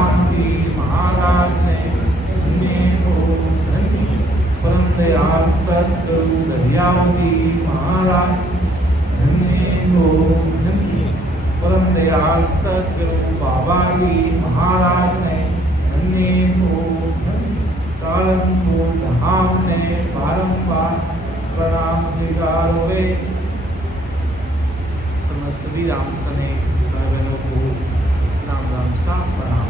सुखराम जी महाराज ने धन्य हो धन्य। परम दयाल सद्गुरु दयाल जी महाराज धन्य हो धन्य। परम दयाल सद्गुरु बाबा जी महाराज ने धन्य हो धन्य। कालमपुर धाम ने बारंबार प्रणाम स्वीकार हुए। समस्त श्री राम सने बहनों को राम राम सा प्रणाम।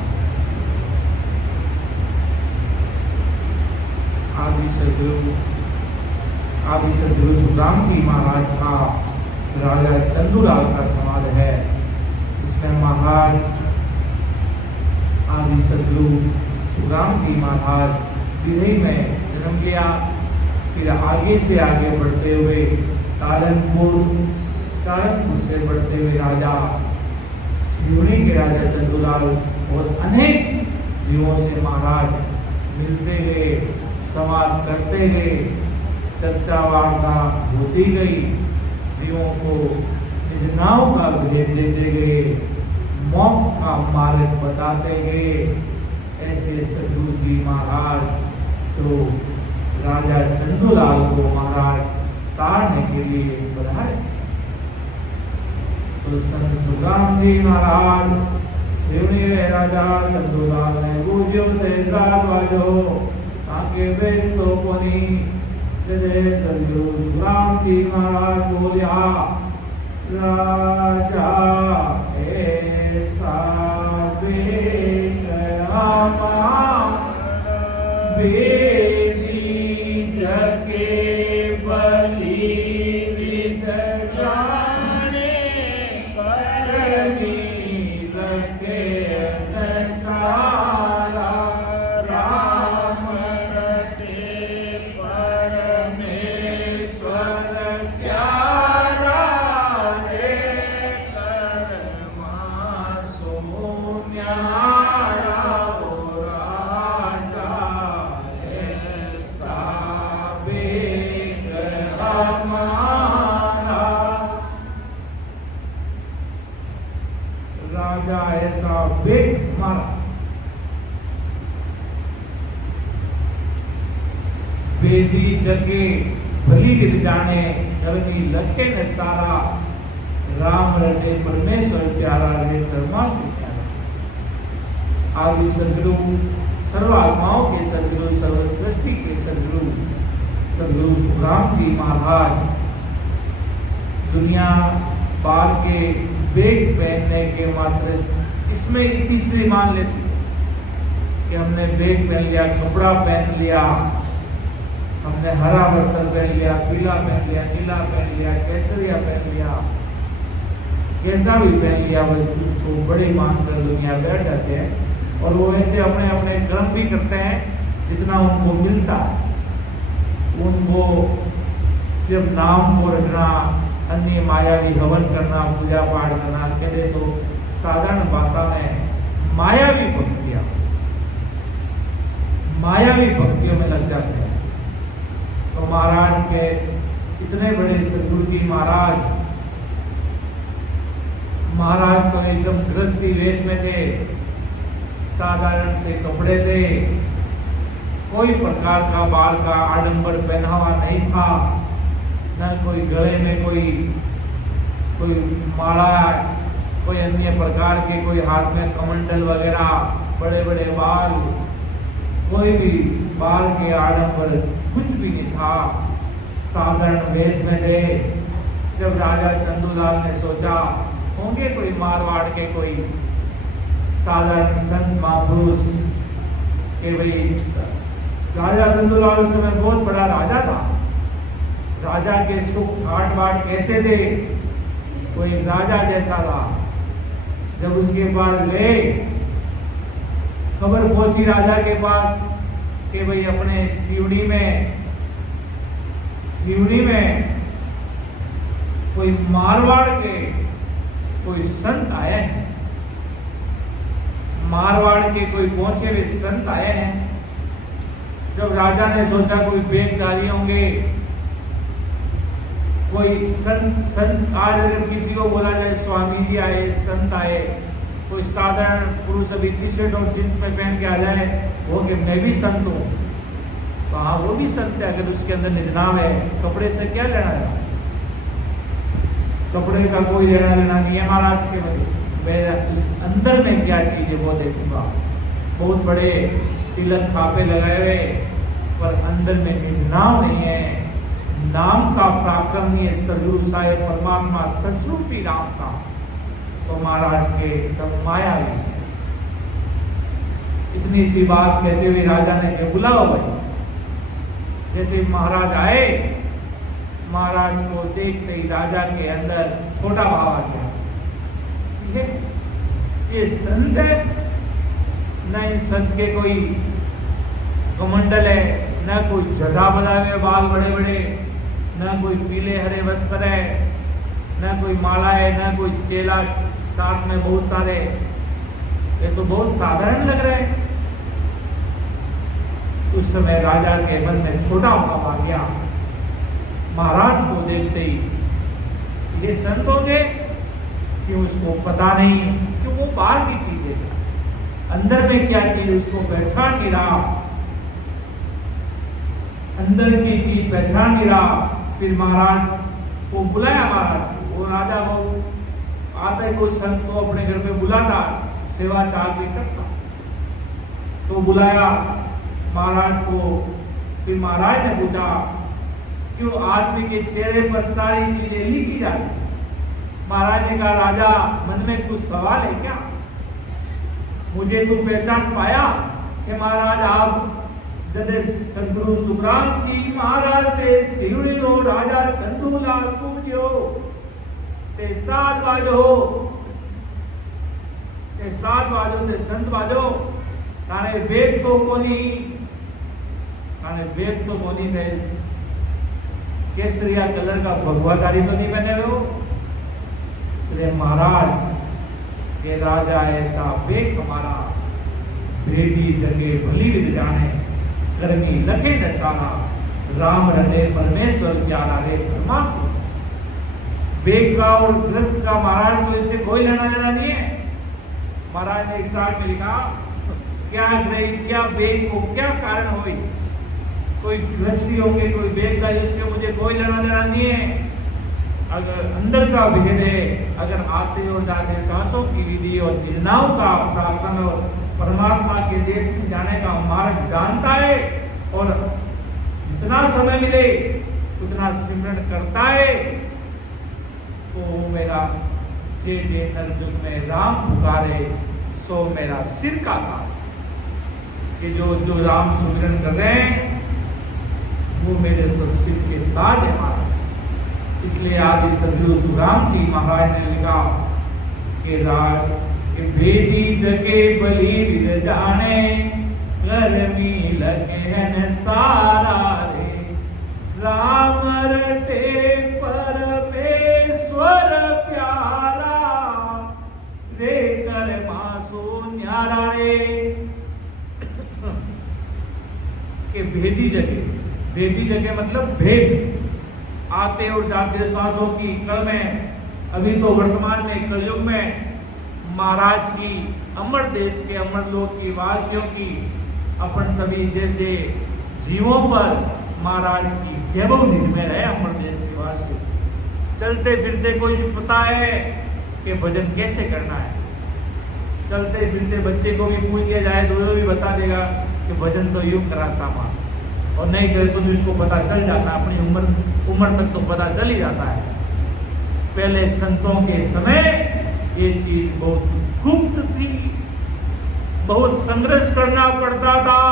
आदि सदगुरु सुखराम जी महाराज का राजा चंदूलाल का समाज है, जिसमें महाराज आदि सदगुरु सुखराम जी महाराज दिल्ली में जन्म लिया। फिर आगे से आगे बढ़ते हुए कालनपुर से बढ़ते हुए राजा सिवनी के राजा चंदूलाल और अनेक जीवों से महाराज मिलते गए, संवाद करते गए, चर्चा वार्ता होती गई, जीवों को निज नाव का भेद देते गए, मोक्ष का मार्ग बताते गए। ऐसे सदगुरु जी महाराज तो राजा चंदूलाल को महाराज तारने के लिए बढ़ाए। तो संत सुखराम जी महाराज सिवनी राजा चंदूलाल ने गुजो तेजाल वाजो आगे बेच तो कोनी जय सदगुरु सुखराम जी महाराज बोलिया राजा ऐसा बेदी जगे बलि विद जाने करनी लगे सारा राम रटे परमेश्वर प्यारा रे करमा सोन्यारा ऐसा वेग मारा। वेदी जगे भली विद जाने धर्मी लखे ने सारा राम रटे परमेश्वर प्यारा रे धर्मा से प्यारा। आदि सदगुरु सर्वात्माओं के सदगुरु सर्व सृष्टि के सदगुरु सदगुरु सुखराम जी महाराज दुनिया पार के बेग पहनने के मात्र इसमें तीसरी मान लेती कि हमने बेग पहन लिया, कपड़ा पहन लिया, हमने हरा वस्त्र पहन लिया, पीला पहन लिया, नीला पहन लिया, केसरिया पहन लिया, कैसा भी पहन लिया, वो उसको बड़ी मानकर दुनिया बैठ जाते हैं। और वो ऐसे अपने अपने कर्म भी करते हैं जितना उनको मिलता है। उनको सिर्फ नाम को रखना, अन्य मायावी हवन करना, पूजा पाठ करना, कहते तो साधारण भाषा में मायावी भक्तियों में लग जाते हैं। तो महाराज के इतने बड़े सदगुरु जी महाराज तो एकदम गृहस्थी वेश में थे, साधारण से कपड़े थे, कोई प्रकार का बाल का आडंबर पहनावा नहीं था, न कोई गले में कोई माला, कोई अन्य प्रकार के, कोई हाथ में कमंडल वगैरह, बड़े बड़े बाल, कोई भी बाल के आडंबर कुछ भी नहीं था, साधारण वेश में थे। जब राजा चंदूलाल ने सोचा होंगे कोई मारवाड़ के कोई साधारण संत महापुरुष के भाई, राजा चंदूलाल उस समय बहुत बड़ा राजा था, राजा के सुख घाट बाट कैसे थे, कोई राजा जैसा था। जब उसके पास गए, खबर पहुंची राजा के पास कि भाई अपने सिवनी में कोई मारवाड़ के कोई संत आए हैं, मारवाड़ के कोई पहुंचे हुए संत आए हैं। जब राजा ने सोचा कोई बेगदारी होंगे, कोई संत आज अगर किसी को बोला जाए स्वामी जी आए, संत आए, कोई साधारण पुरुष अभी टी शर्ट और जींस में पहन के आ जाए वो कि मैं भी संत हूँ, तो हाँ वो भी संत है, अगर उसके अंदर निजनाम है। कपड़े से क्या लेना है, कपड़े का कोई लेना देना नहीं है महाराज के बदले। मैं अंदर में क्या चीज़ है वो देखूंगा। बहुत बड़े तिलक छापे लगाए हुए पर अंदर में निजनाम नहीं है, नाम का पराक्रम नहीं है, सदगुरु साहेब परमात्मा सस्वरूपी नाम का, तो महाराज के सब माया है। इतनी सी बात कहते हुए राजा ने क्या बुलाओ भाई। जैसे महाराज आए, महाराज को देखते ही राजा के अंदर छोटा भाव आ गया, ये संत है, न इस संत के कोई कमंडल है, न कोई जटा बनाए हुए बाल बड़े बड़े, न कोई पीले हरे वस्त्र है, न कोई माला है, न कोई चेला साथ में बहुत सारे, ये तो बहुत साधारण लग रहे हैं। उस समय राजा के मन में छोटा भाव आ गया। महाराज को देखते ही ये संत होंगे, क्यों उसको पता नहीं, क्यों वो बाहर की चीज है, अंदर में क्या चीज उसको पहचान नहीं रहा, अंदर की चीज पहचान नहीं रहा। फिर महाराज को बुलाया, महाराज वो राजा वो आते कोई संत को अपने घर में बुलाता, सेवा चाल भी करता, तो बुलाया महाराज को। फिर महाराज ने पूछा क्यों आदमी के चेहरे पर सारी चीजें लिखी जाती। महाराज ने कहा राजा मन में कुछ सवाल है क्या, मुझे तू पहचान पाया कि महाराज आप जदे सदगुरु सुखराम जी महाराज से सिरुड़ी हो राजा चंदूलाल पूज्यो ते साथ बाजो ते संत बाजो तारे वेद तो कोनी, तारे वेद तो कोनी थे, केसरिया कलर का भगवाधारी तो नहीं पहने हुए हो। अरे महाराज ये राजा ऐसा वेद हमारा भेदी जगे भली विद जाने, कर्मी लखे न सारा, राम रटे परमेश्वर प्यारा रे परमासु। वेद का और ग्रस्त का महाराज को इससे कोई लेना देना नहीं है। महाराज ने एक साथ में लिखा क्या ग्रहित क्या वेद को क्या कारण हुई, कोई गृहस्थी हो गई कोई वेद का, इससे मुझे कोई लेना देना नहीं है। अगर अंदर का भेद है, अगर आते और जाते सांसों की विधि और निजनाओं का प्रार्थना और परमात्मा के देश में जाने का मार्ग जानता है और जितना समय मिले उतना सिमरण करता है, तो मेरा जे जे नरजुग में राम पुकारे सो मेरा सिर का था। कि जो जो राम सुमिरन कर रहे हैं वो मेरे सब सिर के ताज है महाराज। इसलिए आज सदगुरु सुखराम जी महाराज ने लिखा कि राज के भेदी जगे बलि विद जाने, गर्मी लगे न सारा रे, राम रटे परमेश्वर प्यारा रे, कर मासो न्यारा रे। के भेदी जगह मतलब भेद, आते और जाते श्वासों की कल में, अभी तो वर्तमान में कलयुग में महाराज की अमर देश के अमर लोक की वासियों की अपन सभी जैसे जीवों पर महाराज की वैभव निज में रहे। अमर देश के वासी चलते फिरते कोई भी पता है कि भजन कैसे करना है, चलते फिरते बच्चे को भी पूछ दिया जाए तो वो भी बता देगा कि भजन तो यूं करा सामान, और नहीं करे तो भी उसको पता चल जाता है, अपनी उम्र तक तो पता चल ही जाता है। पहले संतों के समय ये चीज बहुत गुप्त थी, बहुत संघर्ष करना पड़ता था,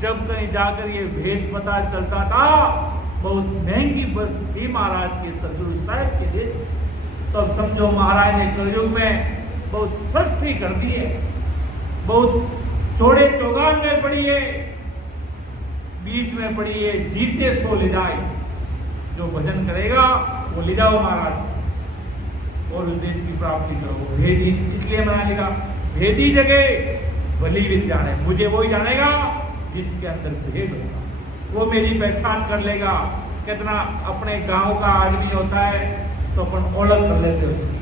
जब कहीं जाकर ये भेद पता चलता था। बहुत महंगी वस्तु थी महाराज के सदगुरु साहिब के देश। तब समझो महाराज ने कलयुग में बहुत सस्ती कर दी है, बहुत चौड़े चौगान में पड़ी है, बीच में पड़ी है, जीते सो ले जाए, जो भजन करेगा वो ले जाओ महाराज और उस देश की प्राप्ति करो। भेदी, इसलिए मैंने लिखा भेदी जगह भली विद जाने, मुझे वही जानेगा जिसके अंदर भेद होगा, वो मेरी पहचान कर लेगा। कितना अपने गांव का आदमी होता है तो अपन ओळख कर लेते उसकी,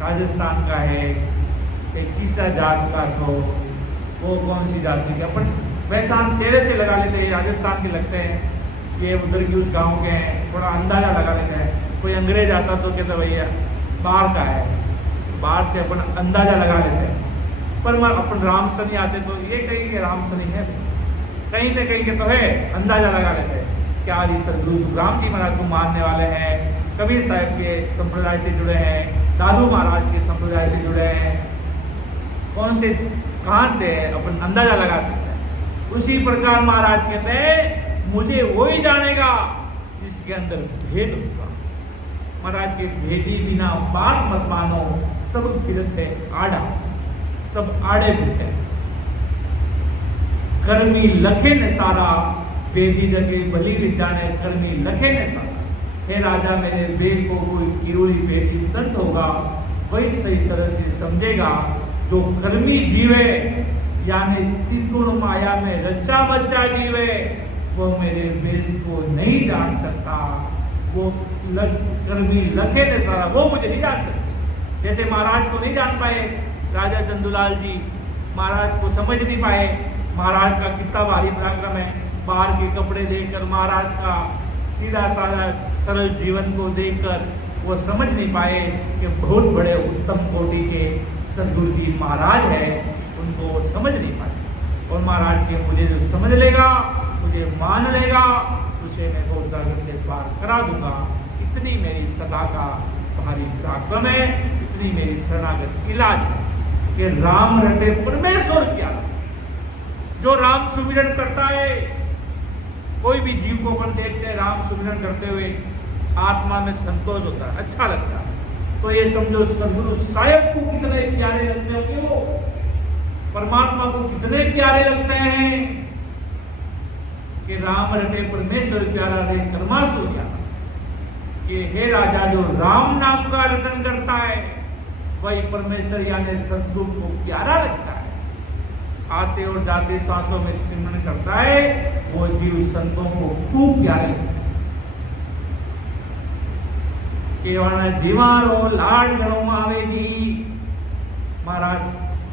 राजस्थान का है, एक तीसरा जात का छो, वो कौन सी जाति के अपन पहचान चेहरे से लगा लेते हैं, राजस्थान के लगते हैं, ये उधर की उस गांव के हैं, थोड़ा अंदाजा लगा लेते हैं। कोई अंग्रेज आता तो कहते भैया बाहर का है, बाहर से अपन अंदाजा लगा लेते हैं। पर अपन राम सनी आते तो ये कहीं के राम सनी है, कहीं न कहीं के तो है, अंदाजा लगा लेते हैं। क्या जी सदगुरु सुखराम जी महाराज को मानने वाले हैं, कबीर साहब के संप्रदाय से जुड़े हैं, दादू महाराज के संप्रदाय से जुड़े हैं, कौन से कहाँ से है अपन अंदाजा लगा सकते हैं। उसी प्रकार महाराज कहते हैं मुझे वही जानेगा जिसके अंदर भेद होगा। महाराज के भेदी बिना बात मत मानो, सब फिरत है आड़ा, सब आड़े फिरते हैं। कर्मी लखे ने सारा, बेदी जगे भली भी जाने, कर्मी लखे ने सारा। हे राजा मेरे वेद को कोई केवली बेदी संत होगा, वही सही तरह से समझेगा। जो कर्मी जीवे यानी त्रिगुण माया में रच्चा बच्चा जीवे, वो मेरे वेद को नहीं जान सकता। वो कर्मी लखे ने सारा, वो मुझे नहीं जान सकते। जैसे महाराज को नहीं जान पाए राजा चंदूलाल जी, महाराज को समझ नहीं पाए महाराज का कितना भारी पराक्रम है। बाहर के कपड़े देखकर, महाराज का सीधा साधा सरल जीवन को देखकर वो समझ नहीं पाए कि बहुत बड़े उत्तम कोटि के सदगुरु जी महाराज है, उनको वो समझ नहीं पाए। और महाराज के मुझे जो समझ लेगा, मुझे मान लेगा, उसे मैं गौसागर से पार करा दूंगा। इतनी मेरी सदा का भारी पराक्रम है, इतनी मेरी शरणागत इलाज है कि राम रटे परमेश्वर क्या। जो राम सुमिरन करता है, कोई भी जीव को अपन देखते हैं राम सुमिरन करते हुए, आत्मा में संतोष होता है, अच्छा लगता है। तो ये समझो सदगुरु साहिब को कितने प्यारे लगते होंगे, वो परमात्मा को कितने प्यारे लगते हैं कि राम रटे परमेश्वर प्यारा रे कर्मासु प्यारा। कि हे राजा जो राम नाम का रटन करता है, वही परमेश्वर यानी सदगुरु को प्यारा लगता है। आते और जाते सांसों में सिमरन करता है, वो जीव संतों को खूब प्यारे लगता है। केवल जीवारो लाड गणों आवेगी। महाराज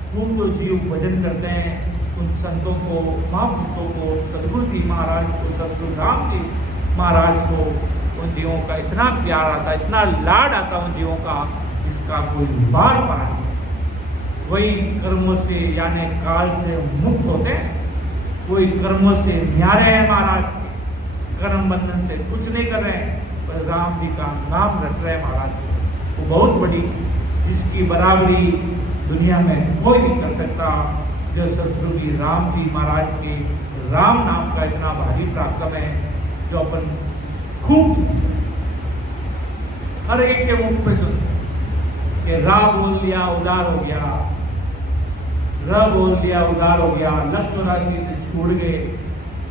खूब तो जीव भजन करते हैं, उन संतों को, महापुरुषों को, सदगुरु जी महाराज को, सदगुरु राम जी महाराज को, उन जीवों का इतना प्यार आता, इतना लाड आता उन जीवों का, जिसका कोई बार पार नहीं। वही कर्मों से यानी काल से मुक्त होते हैं, कोई कर्मों से न्यारे हैं महाराज, कर्म बंधन से कुछ नहीं कर रहे हैं, पर राम जी का नाम रट रहे हैं महाराज। वो बहुत बड़ी, जिसकी बराबरी दुनिया में कोई नहीं कर सकता। जो ससुर जी राम जी महाराज के राम नाम का इतना भारी पराक्रम है, जो अपन खूब सुनते हैं, हर एक के मुख पे सुनते हैं कि रा बोल दिया उदार हो गया, र बोल दिया उदार हो गया, लख 84 से छूट गए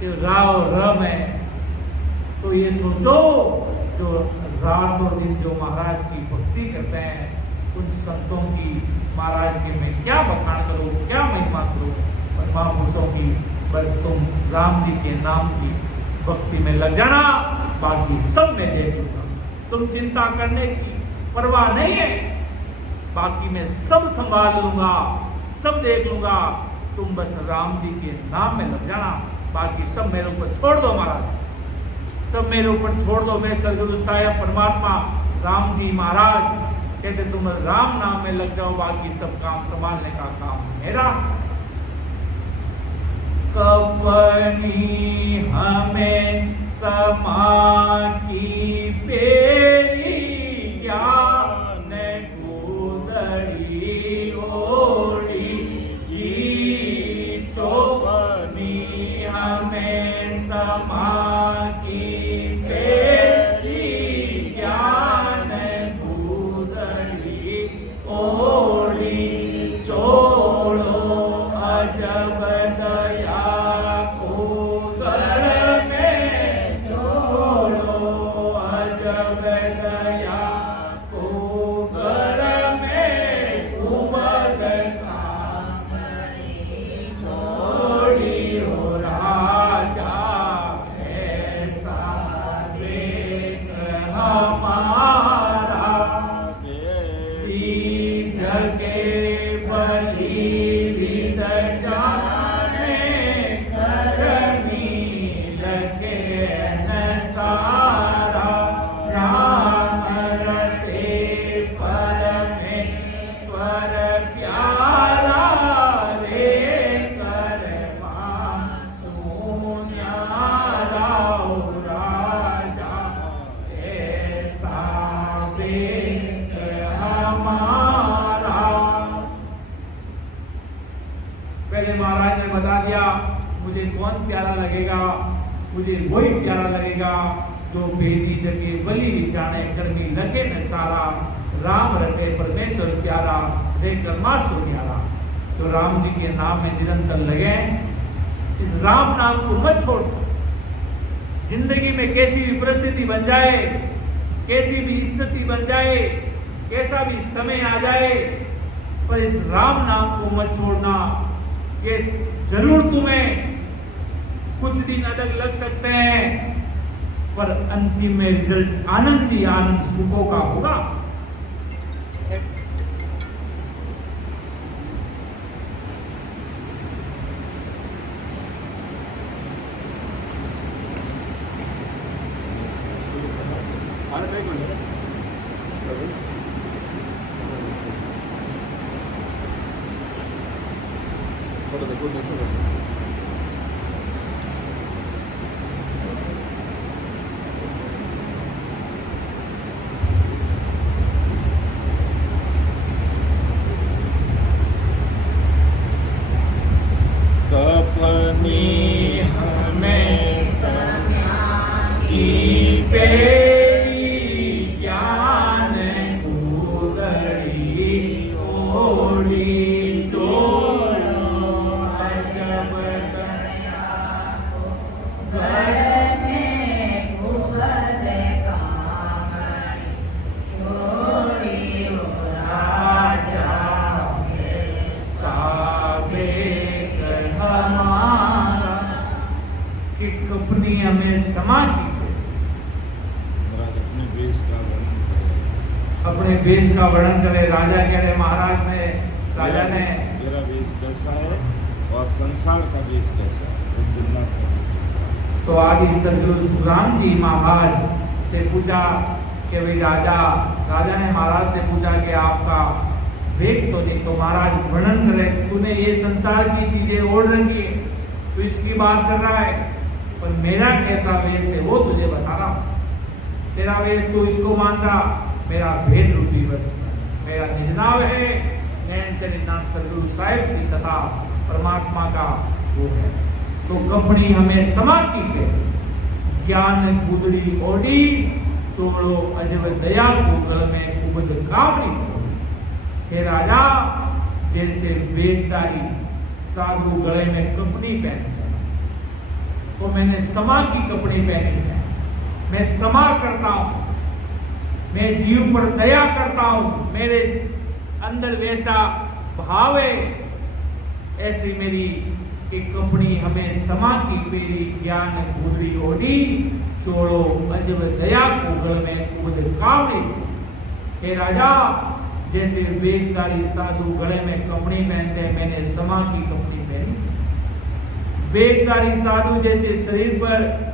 कि रा और र में। तो ये सोचो जो रात और दिन जो महाराज की भक्ति करते हैं, उन संतों की महाराज के मैं क्या बखान करूं, क्या महिमा करूं। और महापुरुषों की बस तुम राम जी के नाम की भक्ति में लग जाना, बाकी सब मैं देख लूंगा। तुम चिंता करने की परवाह नहीं है, बाकी मैं सब संभाल लूंगा, सब देख लूंगा। तुम बस राम जी के नाम में लग जाना, बाकी सब मेरे ऊपर छोड़ दो महाराज, सब मेरे ऊपर छोड़ दो। मैं सदगुरु साहिब परमात्मा राम जी महाराज कहते तुम राम नाम में लग जाओ, बाकी सब काम संभालने का काम मेरा। कपनी हमें समा की पेरी ज्ञान कूदड़ी ओढ़ी जी चौपनी हमें समा की पेरी ज्ञान कूदड़ी ओढ़ी छोड़ो अजब दया को कर में छोड़ो अजब पहले महाराज ने बता दिया मुझे कौन प्यारा लगेगा, मुझे वही प्यारा लगेगा जो बेदी जगे बलि जाने कर्मी लगे न सारा, राम रटे परमेश्वर प्यारा देकर मां सुनियारा। तो राम जी के नाम में निरंतर लगे, इस राम नाम को मत छोड़। जिंदगी में कैसी भी परिस्थिति बन जाए, कैसी भी स्थिति बन जाए, कैसा भी समय आ जाए, पर इस राम नाम को मत छोड़ना। ये जरूर तुम्हें कुछ दिन अलग लग सकते हैं, पर अंतिम में रिजल्ट आनंद ही आनंद सुखों का होगा। अपने वेश का वर्णन करे। राजा कह रहे महाराज में राजा ने मेरा वेश कैसा है और संसार का वेश कैसा है, तो आदि सदगुरु सुखराम जी महाराज से पूछा कि भाई राजा ने महाराज से पूछा कि आपका वेग तो नहीं, तो महाराज वर्णन करे। तूने ये संसार की चीजें ओढ़ रखी है, तो इसकी बात कर रहा है, पर मेरा कैसा वेश है वो तुझे बता रहा हूँ। तेरा वेश तो इसको मान रहा, मेरा भेद रूपी वचन, मेरा निजनाव है नैन चरित सदगुरु साहिब की सता परमात्मा का वो है। तो कपड़ी हमें समाती है, ज्ञान गुदड़ी ओढ़ी, छोड़ो अजब दया को गल में उबद कावड़ी। हे राजा, जैसे वेदधारी साधु गले में कपड़ी पहनते हैं, तो मैंने समा की कपड़ी पहनी है। मैं समा करता हूँ, मैं जीव पर दया करता हूँ, मेरे अंदर वैसा भाव है। ऐसी मेरी एक कपड़ी हमें समा की पेरी, ज्ञान गुदड़ी ओढ़ी, छोड़ो अजब दया को गल में उबद कावड़ी। हे राजा, जैसे वेदधारी साधु गले में कपड़ी पहनते हैं, मैंने समा की कपड़ी पहनी। वेदधारी साधु जैसे शरीर पर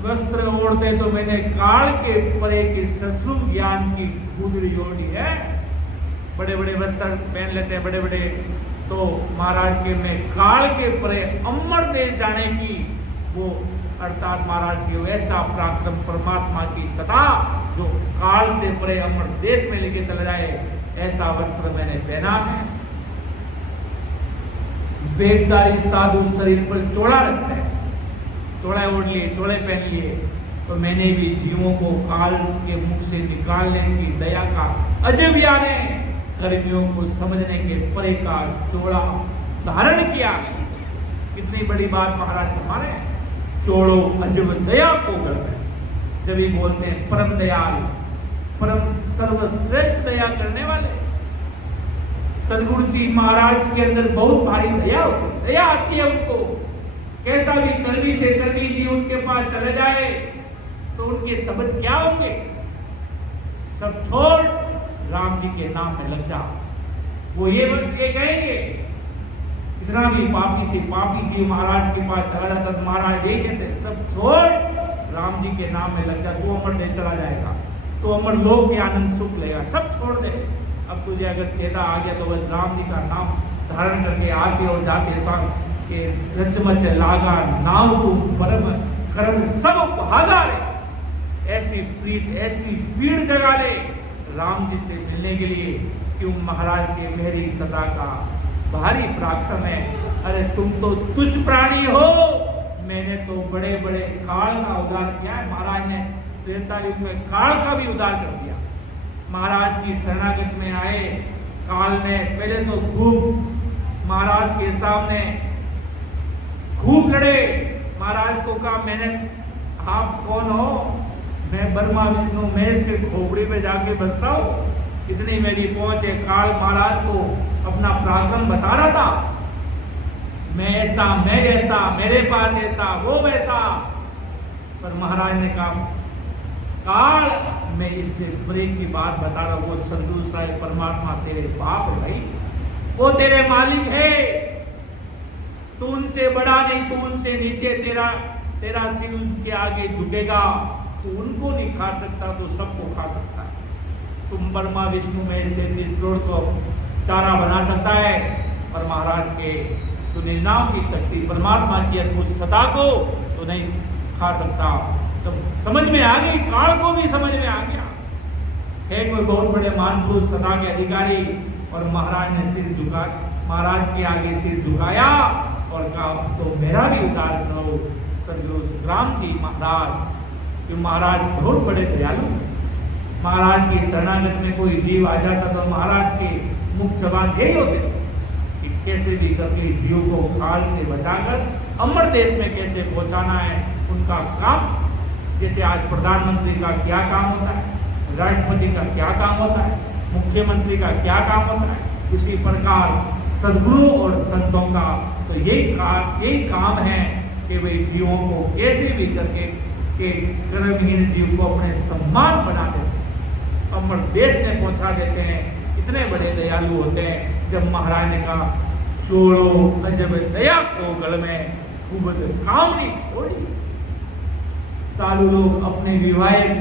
वस्त्र ओढ़ते, तो मैंने काल के परे के ससुर ज्ञान की गुदड़ी ओढ़ी है। बड़े बड़े वस्त्र पहन लेते हैं बड़े बड़े, तो महाराज के में काल के परे अमर देश जाने की वो, अर्थात महाराज के वैसा पराक्रम परमात्मा की सता जो काल से परे अमर देश में लेके चला जाए, ऐसा वस्त्र मैंने पहना है। वेदधारी साधु शरीर पर चोड़ा रखते हैं, चोड़ा ओढ़ लिए, चोड़े पहन लिए, तो मैंने भी जीवों को काल के मुख से निकालने की दया का अजब याने कर्मियों को समझने के परे का चोड़ा धारण किया। कितनी बड़ी बात महाराज हमारे, चोड़ो अजब दया को करते हैं। जब ही बोलते हैं परम दयाल, परम सर्वश्रेष्ठ दया करने वाले सदगुरु जी महाराज के अंदर बहुत भारी दया होती है, दया आती है उनको। कैसा भी कर्मी से कर्मी जी उनके पास चले जाए तो उनके शब्द क्या होंगे, सब छोड़ राम जी के नाम में लग जा। वो ये कहेंगे, इतना भी पापी से पापी जी महाराज के पास चला जाता तो महाराज यही कहते, सब छोड़ राम जी के नाम में लग जा, तू अमर देश चला जाएगा, तो अमर लोक के आनंद सुख लेगा। सब छोड़ दे। अब तुझे अगर चेता आ गया तो बस राम जी का नाम धारण करके आके और जाके सांग के रचमच लागा नाव सु परम कर्म सब भागा रे। ऐसी प्रीत ऐसी पीड़ जगा ले राम जी से मिलने के लिए, क्यों महाराज के मेहरी सदा का भारी पराक्रम है। अरे तुम तो तुच्छ प्राणी हो, मैंने तो बड़े बड़े काल का उद्धार किया है। महाराज ने त्रेता युग में काल का भी उद्धार कर दिया। महाराज की शरणागत में आए काल ने पहले तो खूब महाराज के सामने खूब लड़े। महाराज को कहा मैंने आप कौन हो? मैं ब्रह्मा विष्णु महेश के खोपड़ी में जाके बसता हूँ, इतनी मेरी पहुंच है। काल महाराज को अपना पराक्रम बता रहा था, मैं ऐसा, मैं जैसा, मेरे पास ऐसा, वो वैसा। पर महाराज ने कहा काल मैं इससे बड़े की बात बता रहा हूँ, वो सदगुरु साहिब परमात्मा तेरे बाप है भाई, वो तेरे मालिक है। तू उनसे बड़ा नहीं, तू उनसे नीचे, तेरा सिर उनके आगे झुकेगा। तू उनको नहीं खा सकता तो सबको खा सकता है। तुम ब्रह्मा विष्णु में 33 करोड़ को चारा बना सकता है, पर महाराज के तो निर्नाम की शक्ति परमात्मा की अद्भुत सत्ता को तो नहीं खा सकता। तो समझ में आ गई, काल को भी समझ में आ गया है कोई बहुत बड़े महापुरुष सत्ता के अधिकारी। और महाराज ने सिर झुका, महाराज के आगे सिर झुकाया और कहा तो मेरा भी उद्धार करो सदगुरु सुखराम जी महाराज। कि महाराज बहुत बड़े दयालु। महाराज की शरणागत में कोई जीव आ जाता तो महाराज के मुख जबान यही होते कि कैसे भी करके जीव को काल से बचाकर अमर देश में कैसे पहुंचाना है उनका काम। जैसे आज प्रधानमंत्री का क्या काम होता है, राष्ट्रपति का क्या काम होता है, मुख्यमंत्री का क्या काम होता है, उसी प्रकार सद्गुरु और संतों का तो यही काम है कि वे जीवों को कैसे भी करके के कर्महीन जीव को अपने सम्मान बना देते हैं, अमर देश में पहुंचा देते हैं। इतने बड़े दयालु होते हैं। जब महाराज ने कहा छोड़ो अजब दया को गल में खूब कामनी छोड़ी। साधु लोग अपने विवाहित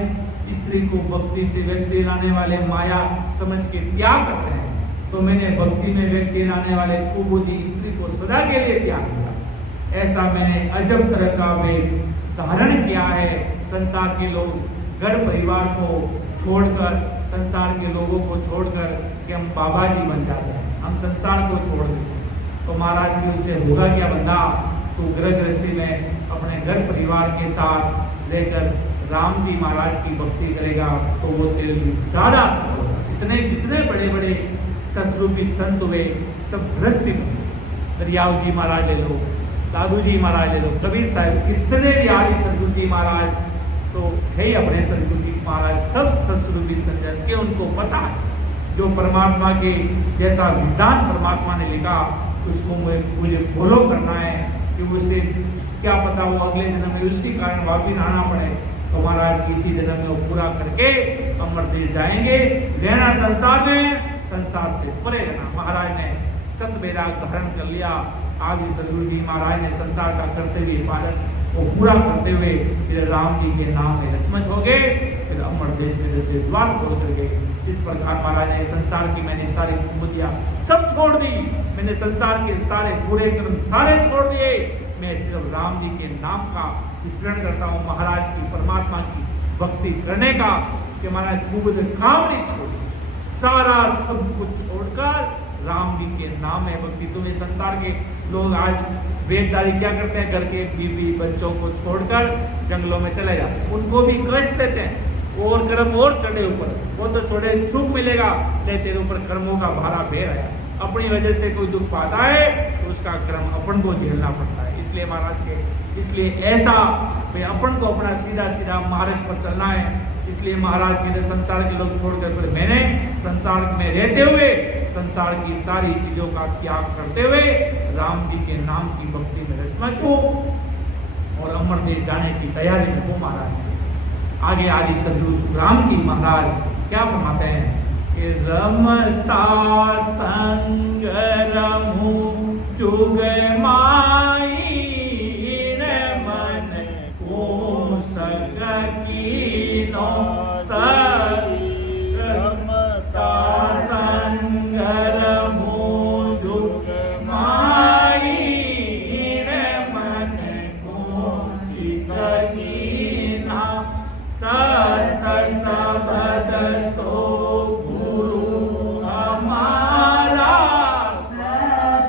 स्त्री को भक्ति से व्यक्ति लाने वाले माया समझ के त्याग करते हैं, तो मैंने भक्ति में व्यक्ति लाने वाले कुबुद्धि स्त्री को सदा के लिए त्याग किया। ऐसा मैंने अजब तरह का वेग धारण किया है। संसार के लोग घर परिवार को छोड़कर, संसार के लोगों को छोड़कर कि हम बाबा जी बन जाते हैं, हम संसार को छोड़ देते हैं। तो महाराज जी उससे होगा क्या बंदा, तो गृह गृहस्थी में अपने घर परिवार के साथ लेकर राम जी महाराज की भक्ति करेगा तो वो तेरे लिए ज़्यादा सफल होगा। इतने जितने बड़े बड़े ससरूपी संत हुए सब गृहस्थी में, दरियाव जी महाराज ले लो, दादू जी महाराज ले लो, कबीर साहब, इतने भी आदि सदगुरु जी महाराज तो है ही अपने सदगुरु जी महाराज सब ससरूपी संजन के उनको पता है जो परमात्मा के जैसा विधान परमात्मा ने लिखा उसको मुझे फॉलो करना है। कि उसे क्या पता वो अगले जन्म में उसी कारण वापिस आना पड़े, तो महाराज किसी जन्म में वो पूरा करके अमर देश जाएंगे। रहना संसार में, संसार से परे रहना। महाराज ने सत बेरा धारण कर लिया। आज भी सदगुरु जी महाराज ने संसार का करते हुए पालन वो पूरा करते हुए फिर राम जी के नाम में लक्ष्मण हो गए, फिर अमर देश में जैसे द्वार खोल कर गए। इस प्रकार महाराज ने संसार की मैंने सारी कुबुद्धियाँ सब छोड़ दी, मैंने संसार के सारे बुरे कर्म सारे छोड़ दिए, मैं सिर्फ राम जी के नाम का विचरण करता हूँ। महाराज की परमात्मा की भक्ति करने का कि महाराज कुबुद्ध काम नहीं छोड़ी, सारा सब कुछ छोड़कर राम जी के नाम है भक्ति। तुम्हें संसार के लोग आज वेददारी क्या करते हैं, घर के बीवी बच्चों को छोड़कर जंगलों में चले जाते हैं, उनको भी कष्ट देते हैं और कर्म और चढ़े ऊपर, वो तो छोड़े सुख मिलेगा, नहीं तेरे ऊपर कर्मों का भारा बेर है। अपनी वजह से कोई दुख पाता है तो उसका कर्म अपन को झेलना पड़ता है। इसलिए महाराज के इसलिए ऐसा भाई अपन को अपना सीधा सीधा मार्ग पर चलना है। इसलिए महाराज के लिए संसार के लोग छोड़कर फिर मैंने संसार में रहते हुए संसार की सारी चीजों का त्याग करते हुए राम जी के नाम की भक्ति में रचना को और अमर देश जाने की तैयारी में वो महाराज आगे आदि सदगुरु सुखराम जी महाराज क्या फरमाते हैं कि रमता संग रमु जुग माई मन को सकी नो रमता संग रमु जुग माई मन को सिकनी ना सत सबद सो गुरु हमारा सत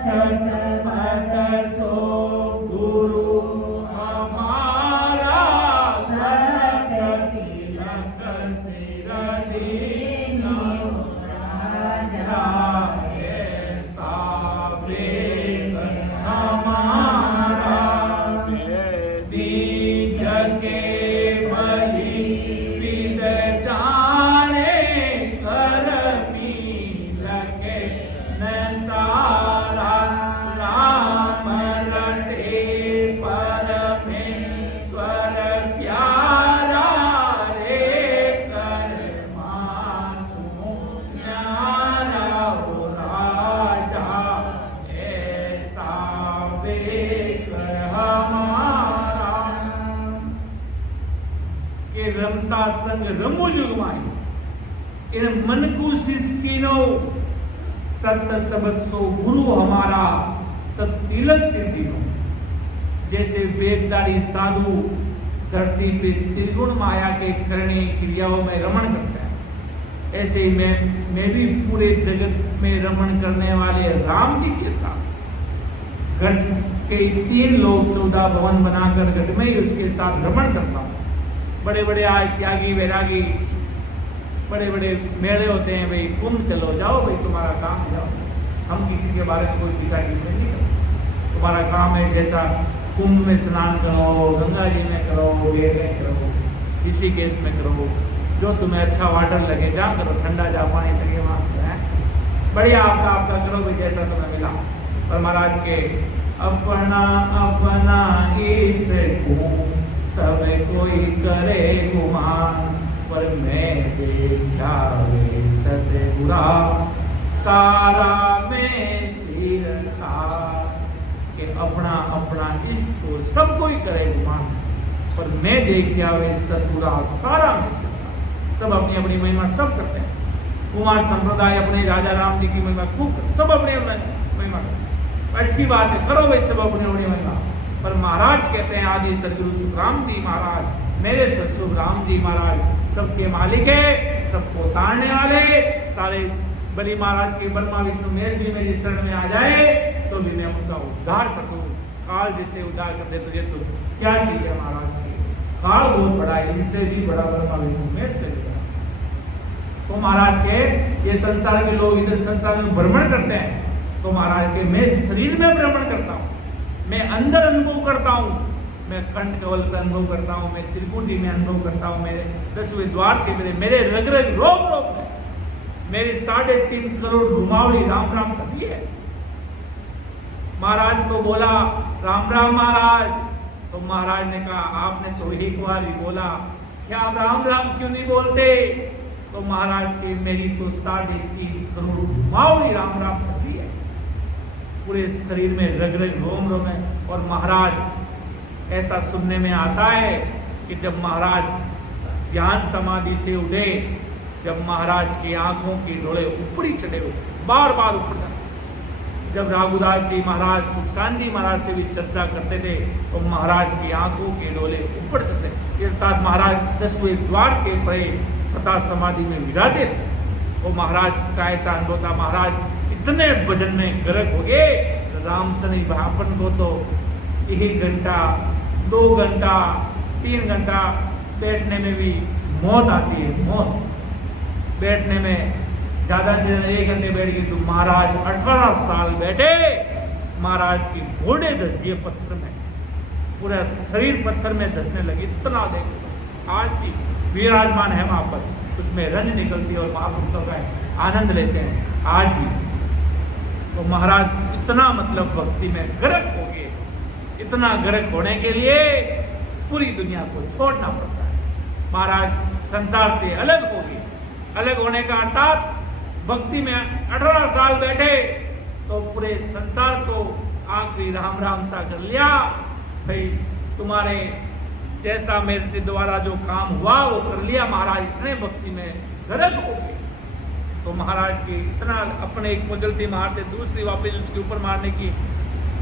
संता संग रमू जुगमाई इन मन को सिसकीनो सत्य सबद सो गुरु हमारा तब तिलक सिद्धिनो। जैसे वेदधारी साधु धरती पे त्रिगुण माया के करणी क्रियाओं में रमण करते हैं, ऐसे ही मैं भी पूरे जगत में रमण करने वाले राम जी के साथ घट के 3 लोग 14 भवन बनाकर घट में ही उसके साथ रमण करता हूँ। बड़े बड़े आज त्यागी वैरागी बड़े बड़े मेले होते हैं, भाई कुंभ चलो जाओ, भाई तुम्हारा काम जाओ, हम किसी के बारे में कोई टीका टिप्पणी नहीं करते। तुम्हारा काम है जैसा कुंभ में स्नान करो, गंगा जी में करो, वेद में करो, किसी केस में करो, जो तुम्हें अच्छा वाटर लगे जा करो, ठंडा जा पानी लगे वहाँ है बढ़िया आपका करो भाई जैसा तुम्हें मिला। और महाराज के अपना अपना इष्ट को सब कोई करे गुमान, पर मैं देखा वे सतगुरा सारा में सिर था। कि अपना अपना इष्ट को सब कोई करे गुमान, पर मैं देखा वे सतगुरा सारा में सिर था। सब अपनी अपनी महिमा सब करते हैं। कुमार संप्रदाय अपने राजा राम जी की महिमा खूब करते, सब अपने महिमा करते, अच्छी बात है, करो भाई सब अपने अपनी महिमा। पर महाराज कहते हैं आदि सदगुरु सुखराम जी महाराज, मेरे ससुर राम जी महाराज सबके मालिक है, सबको तारने वाले, सारे बलि महाराज के ब्रह्मा विष्णु महेश भी मेरी शरण में आ जाए तो भी मैं उनका उद्धार कर दूं। काल जैसे उद्धार कर दे तुझे तो क्या चाहिए महाराज की, काल बहुत बड़ा है, इनसे भी बड़ा ब्रह्मा विष्णु महेश से भी बड़ा। तो महाराज के ये संसार के लोग इधर संसार में भ्रमण करते हैं, तो महाराज के मैं शरीर में भ्रमण करता हूँ, मैं अंदर अनुभव करता हूँ, मैं कंठ कवल पर अनुभव करता हूँ, मैं त्रिपुटी में अनुभव करता हूँ, मेरे 10वें द्वार से मेरे रग रग रोग रोग में मेरे 3.5 करोड़ रुमावली राम राम कर दी है। महाराज को बोला राम राम महाराज, तो महाराज ने कहा आपने तो एक बार ही बोला, क्या आप राम राम क्यों नहीं बोलते? तो महाराज की मेरी तो 3.5 करोड़ रुमावली राम राम कर दी है, पूरे शरीर में रग रग रोम रोम है। और महाराज ऐसा सुनने में आता है कि जब महाराज ध्यान समाधि से उठे, जब महाराज की आंखों के डोले ऊपर ही चढ़े हुए, बार बार ऊपर जाते। जब राघुदास जी महाराज सुखसान जी महाराज से भी चर्चा करते थे तो महाराज की आंखों के डोले ऊपर चढ़ते, अर्थात महाराज 10वें द्वार के परे छठा समाधि में विराजे थे। वो महाराज का ऐसा अनुभव था, महाराज इतने भजन में गर्क हो गए, राम शनि भापन को तो 1 घंटा 2 घंटा 3 घंटा बैठने में भी मौत आती है, मौत बैठने में ज़्यादा से ज़्यादा 1 घंटे बैठ गए। तो महाराज 18 साल बैठे, महाराज की घोड़े धस गए पत्थर में, पूरा शरीर पत्थर में धसने लगे, इतना देख आज भी विराजमान है वहाँ पर, उसमें रंज निकलती है और महापुरुषों का आनंद लेते हैं आज भी। तो महाराज इतना मतलब भक्ति में गर्क हो गए, इतना गर्क होने के लिए पूरी दुनिया को छोड़ना पड़ता है। महाराज संसार से अलग हो गए, अलग होने का अर्थात भक्ति में 18 साल बैठे तो पूरे संसार को आखिरी राम राम सा कर लिया, भाई तुम्हारे जैसा मेरे द्वारा जो काम हुआ वो कर लिया। महाराज इतने भक्ति में गर्क हो गए, तो महाराज की इतना अपने एक गलती मारते, दूसरी वापस उसके ऊपर मारने की,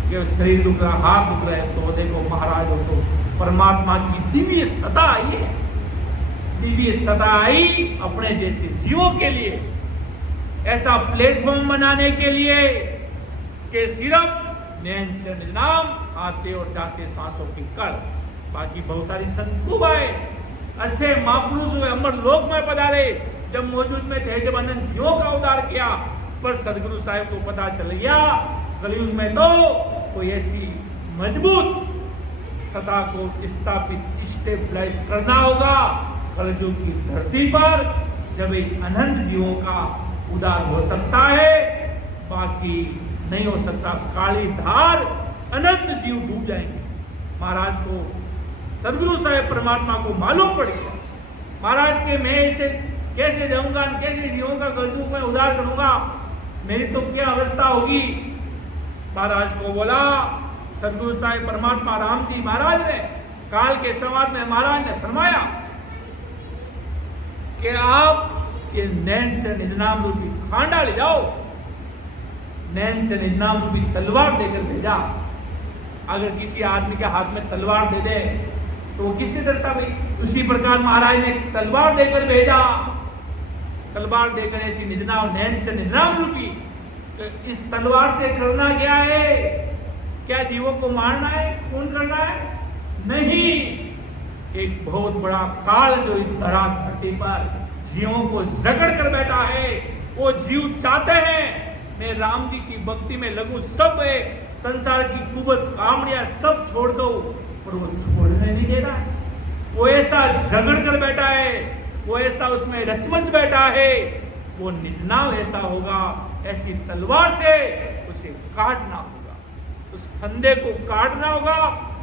कि शरीर दुख रहा, हाथ दुख रहा है, तो देखो महाराज हो तो परमात्मा की दिव्य सत्ता आई है, दिव्य सत्ता आई अपने जैसे जीवों के लिए, ऐसा प्लेटफॉर्म बनाने के लिए कि सिर्फ नैन चंद नाम आते और जाते सांसों की कर, बाकी बहुत सारी संत खूब आए, अच्छे महापुरुष हुए, अमर लोक में पधारे, जब मौजूद में थे, जब अनंत जीवों का उद्धार किया, पर सदगुरु साहब को पता चल गया कलयुग में तो कोई ऐसी मजबूत सत्ता को स्थापित स्टेबलाइज करना होगा कलयुग की धरती पर, जब एक अनंत जीवों का उद्धार हो सकता है, बाकी नहीं हो सकता। काली धार अनंत जीव डूब जाएंगे। महाराज को सदगुरु साहब परमात्मा को मालूम पड़ गया, महाराज के मैं इसे कैसे जाऊंगा, कैसे जीवों का कलयुग में उद्धार करूंगा, मेरी तो क्या अवस्था होगी। महाराज को बोला सदगुरु साहब परमात्मा राम जी महाराज ने काल के संवाद में महाराज ने फरमाया कि आप ये नैन च निजनाम रूपी खांडा ले जाओ, नैन च निजनाम रूपी तलवार देकर भेजा। अगर किसी आदमी के हाथ में तलवार दे दे तो वो किससे डरता भाई? उसी प्रकार महाराज ने तलवार देकर भेजा, तलवार देकर ऐसी निजनाम नैन च निजनाम रूपी। तो इस तलवार से करना क्या है? क्या जीवों को मारना है, खून करना है? नहीं, एक बहुत बड़ा काल जो इस धरा धरती पर जीवों को जकड़ कर बैठा है। वो जीव चाहते हैं मैं राम जी की भक्ति में लगूं, सब संसार की कुबत कामड़ियां सब छोड़ दो, पर वो छोड़ने नहीं दे रहा है। वो ऐसा झगड़ कर बैठा है, वो ऐसा उसमें रचमच बैठा है। वो निजनाम ऐसा होगा, ऐसी तलवार से उसे काटना होगा, उस फंदे को काटना होगा,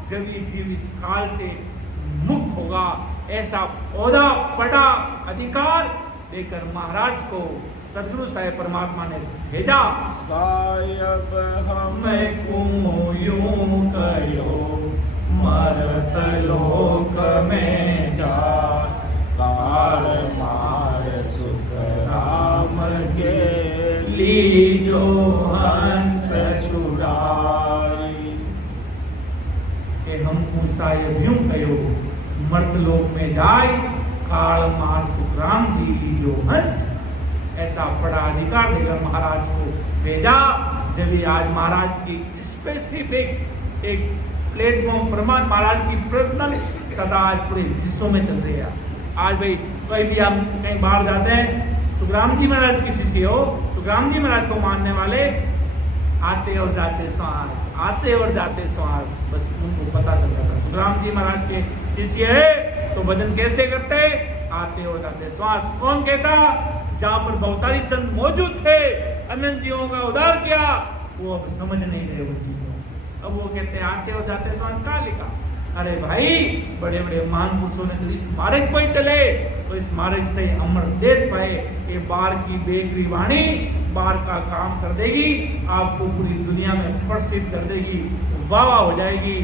जब ये जीव इस काल से मुक्त होगा। ऐसा औदा पटा अधिकार देकर महाराज को सदगुरु साहेब परमात्मा ने भेजा। सायब हमको यूं कयो मरत लोक में जा, कार मार सुख राम के लीजो हंस छुड़ाई। कि हमको सायब यूं कयो मर्त लोक में जाए, काल मार सुख राम जी लीजो हंस। ऐसा बड़ा अधिकार देकर महाराज को भेजा। जब ये आज महाराज की स्पेसिफिक एक प्लेटफॉर्म प्रमाण महाराज की पर्सनल सदा आज पूरे विश्व में चल रही है। आज भाई कोई भी हम कहीं बाहर जाते हैं, सुखराम जी महाराज की शिष्य हो, सुखराम जी महाराज को मानने वाले आते और जाते श्वास, आते और जाते श्वास, बस उनको पता चल जाता सुखराम जी महाराज के शिष्य है तो भजन कैसे करते, आते और जाते श्वास। कौन कहता? जहाँ पर बहुतारी संत मौजूद थे, अनंत जीवों का उद्धार किया, वो अब समझ नहीं रहे वो चीजों। अब वो कहते हैं आते और जाते श्वास कहाँ लिखा? अरे भाई, बड़े बड़े महान पुरुषों ने तो इस मार्ग पर ही चले, तो इस मार्ग से अमर देश पाए। ये बार की बेकरी वाणी बार का काम कर देगी, आपको पूरी दुनिया में प्रसिद्ध कर देगी, वाह वाह हो जाएगी।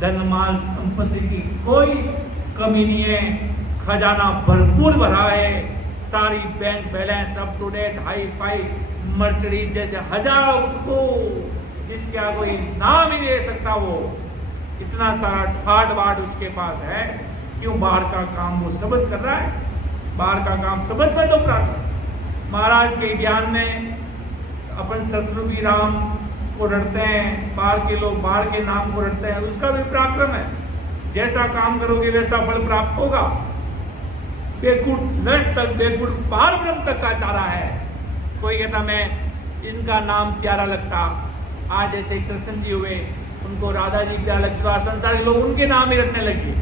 धन माल संपत्ति की कोई कमी नहीं है, खजाना भरपूर भरा है, सारी bank balance up to date, hi fi Mercedes जैसे हजारों को, जिसका कोई नाम ही नहीं ले सकता, वो इतना सारा ठाट बाट उसके पास है। क्यों? बाहर का काम वो सबद कर रहा है, बाहर का काम सबद में तो प्राप्त। महाराज के ज्ञान में अपन ससुरूपी राम को रटते हैं, बाहर के लोग बाहर के नाम को रटते हैं, उसका भी पराक्रम है। जैसा काम करोगे वैसा फल प्राप्त होगा। बेकुट नष्ट तक, बेकुट पार ब्रह्म तक का चारा है। कोई कहता मैं इनका नाम प्यारा लगता, आज जैसे कृष्ण जी हुए, उनको राधा जी प्यारा लगता, संसार के लोग उनके नाम ही रखने लगे,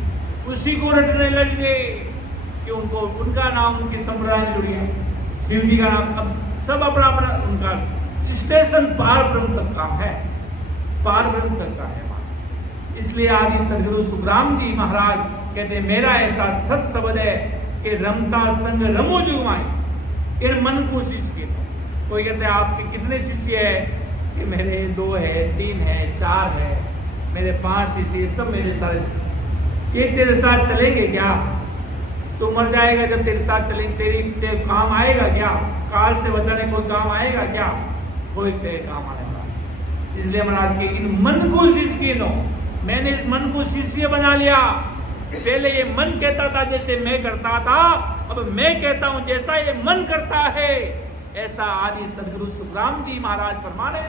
उसी को रटने लग गए कि उनको उनका नाम उनकी संप्रदाय जुड़ी है। शिव जी का नाम, अब सब अपना अपना उनका स्टेशन पार ब्रह्म तक का है, पार ब्रह्म तक का है। इसलिए आदि सदगुरु सुखराम जी महाराज कहते मेरा ऐसा सत शब्द है कि रमता संग रमो जुगमाई, इन मन को शिष्य। कोई कहते हैं आपके कितने शिष्य है? कि मेरे 2 है, 3 है, 4 है, मेरे 5 शिष्य, सब मेरे सारे। ये तेरे साथ चलेंगे क्या? तू मर जाएगा जब तेरे साथ चलेंगे, तेरे काम आएगा क्या? काल से बचाने कोई काम आएगा क्या? कोई तेरे काम आएगा। इसलिए महाराज के इन मन को शिष्य नो, मैंने इस मन को शिष्य बना लिया। पहले ये मन कहता था जैसे मैं करता था, अब मैं कहता हूं जैसा ये मन करता है। ऐसा आदि सदगुरु सुखराम जी महाराज फरमाने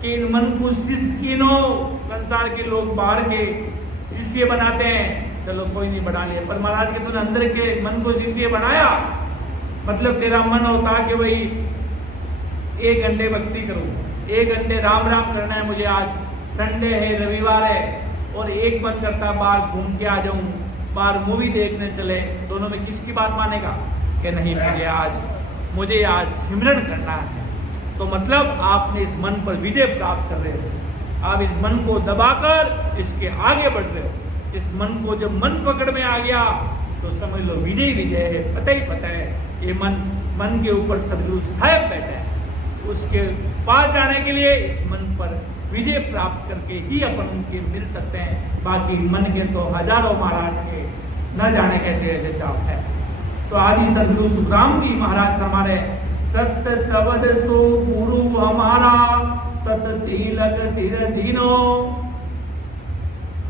कि इन मन को शिष्य कीनो। संसार के लोग बाहर के शिष्य बनाते हैं, चलो कोई नहीं बना लिया, पर महाराज के तूने अंदर के मन को शिष्य बनाया। मतलब तेरा मन होता कि भाई 1 घंटे भक्ति करूं, 1 घंटे राम राम करना है मुझे, आज संडे है, रविवार है, और एक मन करता बाहर घूम के आ जाऊं, बाहर मूवी देखने चले, दोनों में किसकी बात मानेगा? कि नहीं मुझे आज सिमरन करना है। तो मतलब आपने इस मन पर विजय प्राप्त कर रहे हो, आप इस मन को दबाकर इसके आगे बढ़ रहे हो। इस मन को जब मन पकड़ में आ गया तो समझ लो विजय विजय है, पता ही पता है। ये मन के ऊपर सदगुरु साहेब बैठे हैं, उसके पास जाने के लिए इस मन पर विजय प्राप्त करके ही अपन उनके मिल सकते हैं। बाकी मन के तो हजारों महाराज के न जाने कैसे कैसे चाव है। तो आदि सदगुरु सुखराम जी महाराज फरमा रहे, सत्य शब्द सो गुरु हमारा तत तिलक सिर दीनो,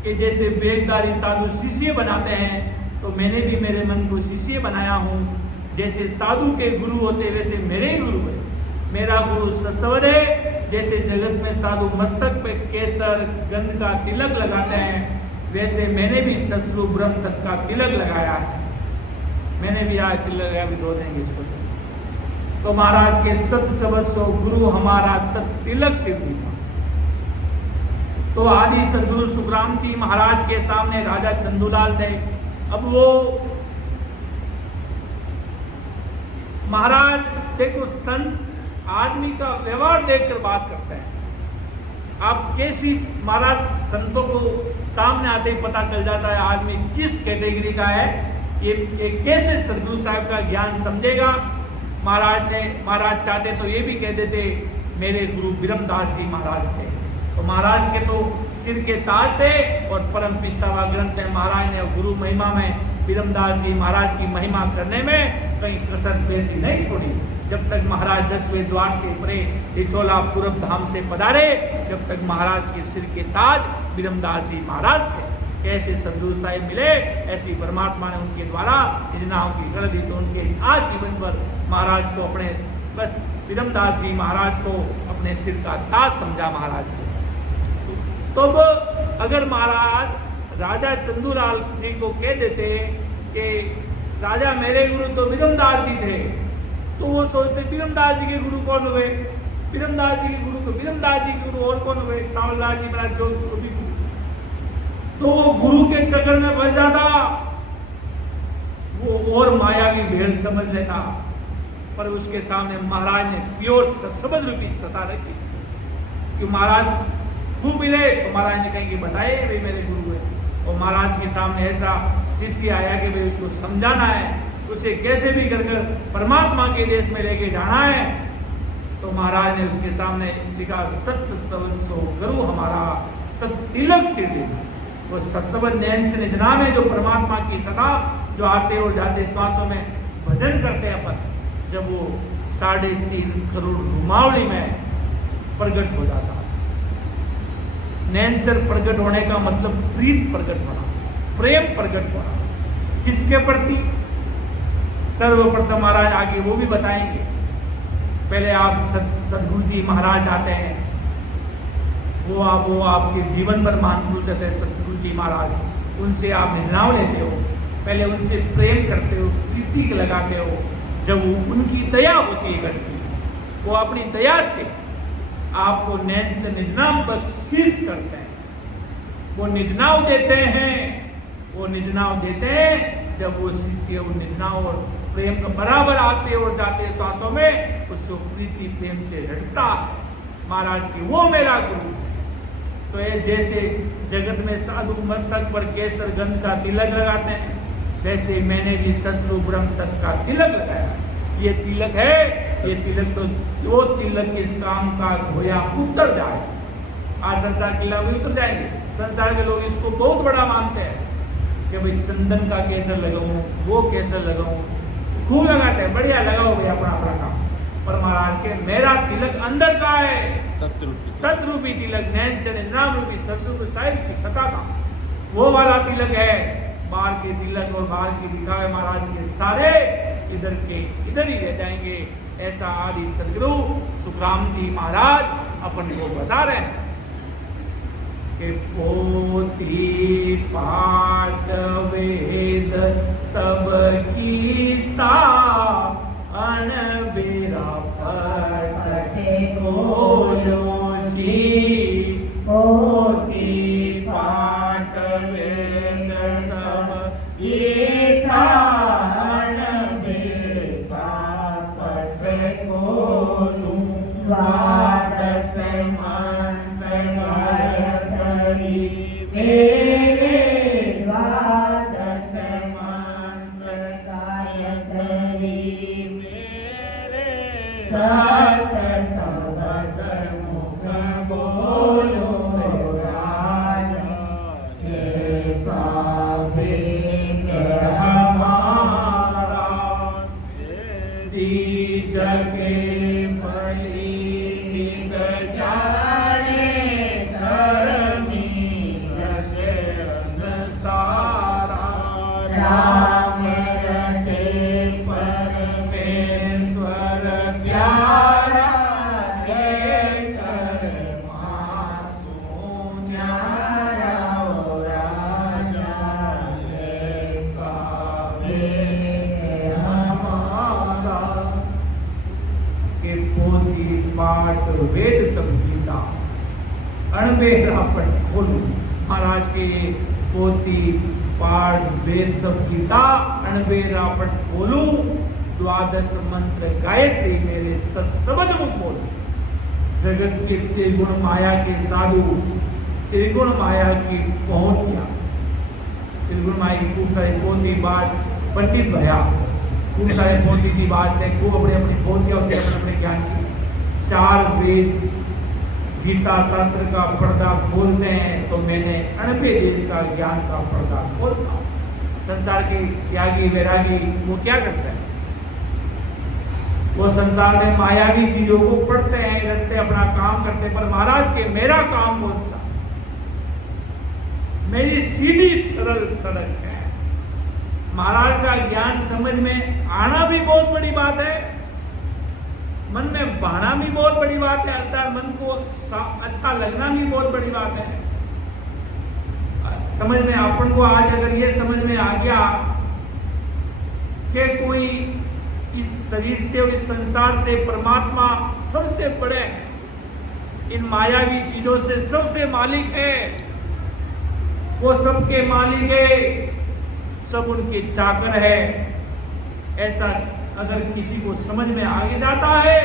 कि जैसे वेदधारी साधु शिष्य बनाते हैं तो मैंने भी मेरे मन को शिष्य बनाया हूँ। जैसे साधु के गुरु होते वैसे मेरे ही गुरु है। मेरा गुरु सत्सवद है। जैसे जगत में साधु मस्तक पे केसर गंध का तिलक लगाते हैं, वैसे मैंने भी ससलु ब्रह्म तत्व का तिलक लगाया है। मैंने भी आज तिलक लगाया, भी धो देंगे इसको। तो महाराज के सत्य शब्द सो गुरु हमारा तत् तिलक सिद्धि था। तो आदि सदगुरु सुखराम जी महाराज के सामने राजा चंदूलाल थे। अब वो महाराज देखो, संत आदमी का व्यवहार देखकर बात करते हैं। आप कैसी, महाराज संतों को सामने आते ही पता चल जाता है आदमी किस कैटेगरी का है, ये कैसे सदगुरु साहब का ज्ञान समझेगा। महाराज चाहते तो ये भी कह देते मेरे गुरु बिरमदास जी महाराज थे। तो महाराज के तो सिर के ताज थे और परम पिछतावा ग्रंथ है। महाराज ने गुरु महिमा में बिरमदास जी महाराज की महिमा करने में कहीं कसर बेसी नहीं छोड़ी। जब तक महाराज 10वें द्वार से परे डिचोला पूरब धाम से पधारे, जब तक महाराज के सिर के ताज बिरमदास जी महाराज थे। कैसे सदगुरु साहिब मिले, ऐसी परमात्मा ने उनके द्वारा योजनाओं की कर दी। तो उनके आज जीवन पर महाराज को अपने, बस बिरमदास जी महाराज को अपने सिर का ताज समझा महाराज को। तो वो अगर महाराज राजा चंदूलाल जी को कह देते कि राजा मेरे गुरु तो बिरमदास जी थे, तो वो सोचते बिरमदास जी के गुरु कौन हुए, बिरमदास जी के गुरु को बिरमदास जी के गुरु और कौन हुए, सावलदास जी महाराज जो भी। तो वो गुरु के चक्कर में फंस जाता, वो और मायावी भेद समझ लेता। पर उसके सामने महाराज ने प्योर शब्द रूपी सता रखी कि महाराज खूब मिले। तो महाराज ने कहेंगे बताए भाई मेरे गुरु है। और महाराज के सामने ऐसा शिष्य आया कि भाई उसको समझाना है, उसे कैसे भी कर परमात्मा के देश में लेके जाना है। तो महाराज ने उसके सामने लिखा सत्य शब्द सो गुरु हमारा तत् तिलक सिर देना। वो सत्सबद नैन निजना में जो परमात्मा की सदा जो आते और जाते श्वासों में भजन करते हैं अपन, जब वो 3.5 करोड़ रुमावली में प्रकट हो जाता है। नैनचर प्रकट होने का मतलब प्रीत प्रकट होना, प्रेम प्रकट होना। किसके प्रति? सर्वप्रथम महाराज आगे वो भी बताएंगे। पहले आप सदगुरु जी महाराज आते हैं, वो आपके जीवन पर महापुरुष है सदगुरु जी महाराज। उनसे आप निजनाव लेते हो, पहले उनसे प्रेम करते हो, प्रीति लगाते हो। जब उनकी दया होती है घटती, वो अपनी दया से आपको नैन निजनाम बख्शीश करते हैं। वो निजनाव देते हैं, वो निजनाव देते हैं जब वो शिष्य उन निजनाव और प्रेम का बराबर आते और जाते श्वासों में उसको प्रीति प्रेम से रटता। महाराज की वो मेरा गुरु। तो ये जैसे जगत में साधु मस्तक पर केसर गंध का तिलक लगाते हैं, वैसे मैंने भी ससरु ब्रह्म तत्व का तिलक लगाया। ये तिलक है, ये तिलक तो वो तिलक इस काम का धोया उतर जाए। आज संसार के लोग उतर जाएंगे। संसार के लोग इसको बहुत बड़ा मानते हैं कि भाई चंदन का केसर लगाऊं, वो केसर लगाऊं, खूब लगाते हैं, बढ़िया लगाओ भाई अपना अपना काम। पर महाराज के मेरा तिलक अंदर का है, तत्रूपी तिलक, नैन चंद्राम रूपी ससुर साहिब की सता का वो वाला तिलक है। बाहर के तिलक और बाहर के दिखावे महाराज के सारे इधर के इधर ही रह जाएंगे। ऐसा आदि सदगुरु सुखराम जी महाराज अपन को बता रहे हैं कि पोथी पाठ वेद सब गीता अनबेरा पढ़े बोलो जी। पोथी पाठ वेद सब गीता अनबेरा पढ़े बोलो। द्वादश मंत्र गायत्री मेरे द्वादश मंत्र गायत्री मेरे। सत शब्द मुख बोलो राजा के साबे हमारा। अणबेरा पट खोलू। महाराज के पोती पाठ वेद सब गीता अणबेरा पट खोलू। द्वादश मंत्र गायत्री मेरे सत्सबद मुख बोलू। जगत के त्रिगुण माया के साधु त्रिगुण माया की पहुंचिया। त्रिगुण माया की खूब सारी पोती बात पंडित भया, खूब सारे पोती की बात है, खूब अपने अपनी पोतियां होती अपने अपने ज्ञान की। चार वेद गीता शास्त्र का पर्दा खोलते हैं तो मैंने अनबे देश का ज्ञान का पर्दा खोलता हूँ। संसार के त्यागी वैरागी वो क्या करते हैं? वो संसार में मायावी चीजों को पढ़ते हैं, रखते अपना काम करते, पर महाराज के मेरा काम कौन सा? मेरी सीधी सरल सड़क है। महाराज का ज्ञान समझ में आना भी बहुत बड़ी बात है, मन में बहना भी बहुत बड़ी बात है, अर्थात मन को अच्छा लगना भी बहुत बड़ी बात है। समझ में अपन को आज अगर ये समझ में आ गया कि कोई इस शरीर से और इस संसार से परमात्मा सबसे बड़े हैं, इन मायावी चीजों से सबसे मालिक है, वो सबके मालिक है, सब उनके चाकर है, ऐसा अगर किसी को समझ में आगे जाता है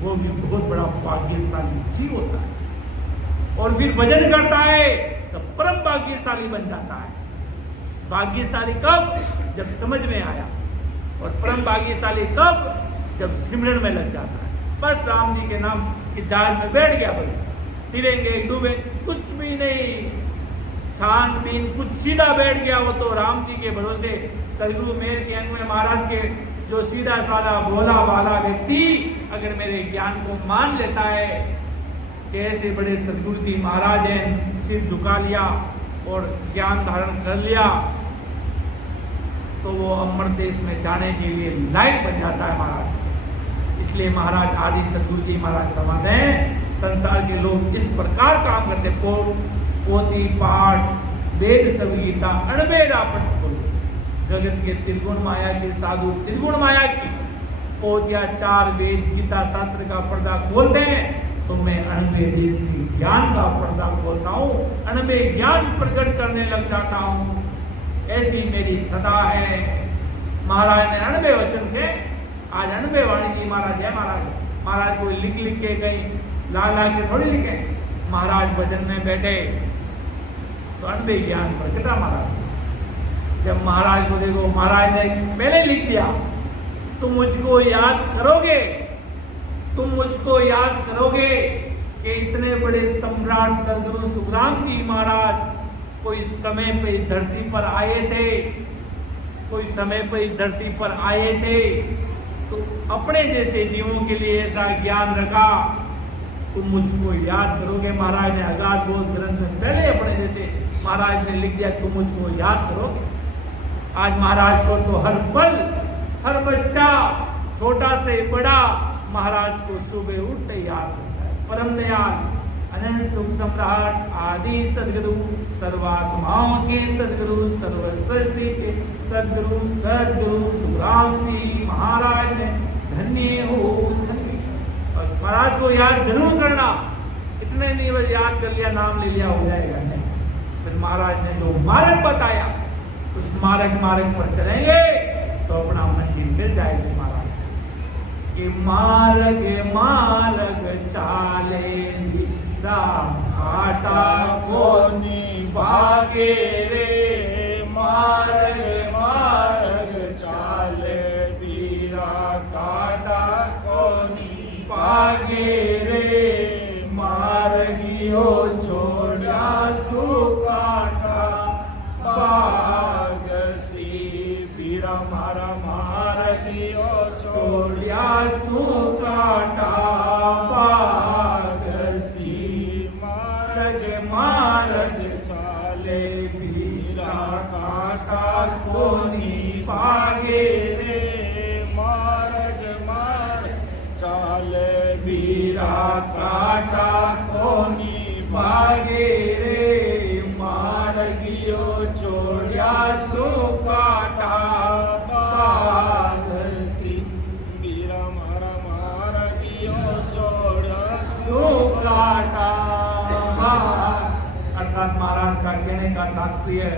वो भी बहुत बड़ा भाग्यशाली जीव होता है। और फिर भजन करता है तो परम भाग्यशाली बन जाता है। भाग्यशाली कब? जब समझ में आया। और परम भाग्यशाली कब? जब सिमरन में लग जाता है। बस राम जी के नाम के जहाज में बैठ गया, बस तिरेंगे डूबे कुछ भी नहीं, खान पीन कुछ सीधा बैठ गया। वो तो राम जी के भरोसे सदगुरु मेर के अंग में महाराज के जो सीधा साधा भोला भाला व्यक्ति अगर मेरे ज्ञान को मान लेता है कि ऐसे बड़े सदगुरु जी महाराज हैं, सिर झुका लिया और ज्ञान धारण कर लिया, तो वो अमर देश में जाने के लिए लायक बन जाता है महाराज। इसलिए महाराज आदि सदगुरु जी महाराज फरमाते हैं संसार के लोग इस प्रकार काम करते, पोती पाठ वेद सब गीता अणबेरा पट खोलो। जगत के त्रिगुण माया के साधु त्रिगुण माया की पोतिया चार वेद गीता शास्त्र का पर्दा खोलते हैं तो मैं अणबे देश की ज्ञान का पर्दा खोलता हूँ, अणबे ज्ञान प्रकट करने लग जाता हूँ। ऐसी मेरी सदा है। महाराज ने अणबे वचन के आज अणबे वाणी जी महाराज है। महाराज कोई लिख लिख के कहीं ला के थोड़ी लिखे। महाराज भजन में बैठे तो अणबे ज्ञान प्रकटा महाराज। जब महाराज को देखो, महाराज ने पहले लिख दिया, तुम मुझको याद करोगे, तुम मुझको याद करोगे कि इतने बड़े सम्राट सदगुरु सुखराम जी महाराज कोई समय पे धरती पर आए थे, कोई समय पे धरती पर आए थे, तो अपने जैसे जीवों के लिए ऐसा ज्ञान रखा, तुम मुझको याद करोगे। महाराज ने अगाध बोध ग्रंथ में पहले अपने जैसे महाराज ने लिख दिया, तुम मुझको याद करो। आज महाराज को तो हर पल हर बच्चा छोटा से बड़ा महाराज को सुबह उठते याद करता है। परम दयाल अनंत सुख सम्राट आदि सदगुरु सर्वात्माओं के सदगुरु सर्व सृष्टि के सदगुरु सदगुरु सुखराम जी महाराज ने धन्य हो धन्य। और महाराज को याद जरूर करना, इतने नहीं बस याद कर लिया नाम ले लिया हो जाएगा नहीं। फिर महाराज ने जो मार्ग बताया उस मार्ग पर चलेंगे तो अपना मंजिल मिल जाएगी। महाराज ये मार्ग चाले राम आटा को भागे रे, मार्ग चाले बीरा काटा कोनी भागे रे, मार्गियो छोड़ा सु काटा बागसी बीरा मारा मार्गियो छोड़ा सु काटा बागसी, मार्ग चाले बीरा काटा कोनी भागे रे, मार्ग चाले बीरा काटा कोनी भागे रे, मार्गियो छोड़ा सो काटा बागसी बीरा मारा मार्गियो छोड़ा सो काटा अर्थात महाराज का कहने का तात्पर्य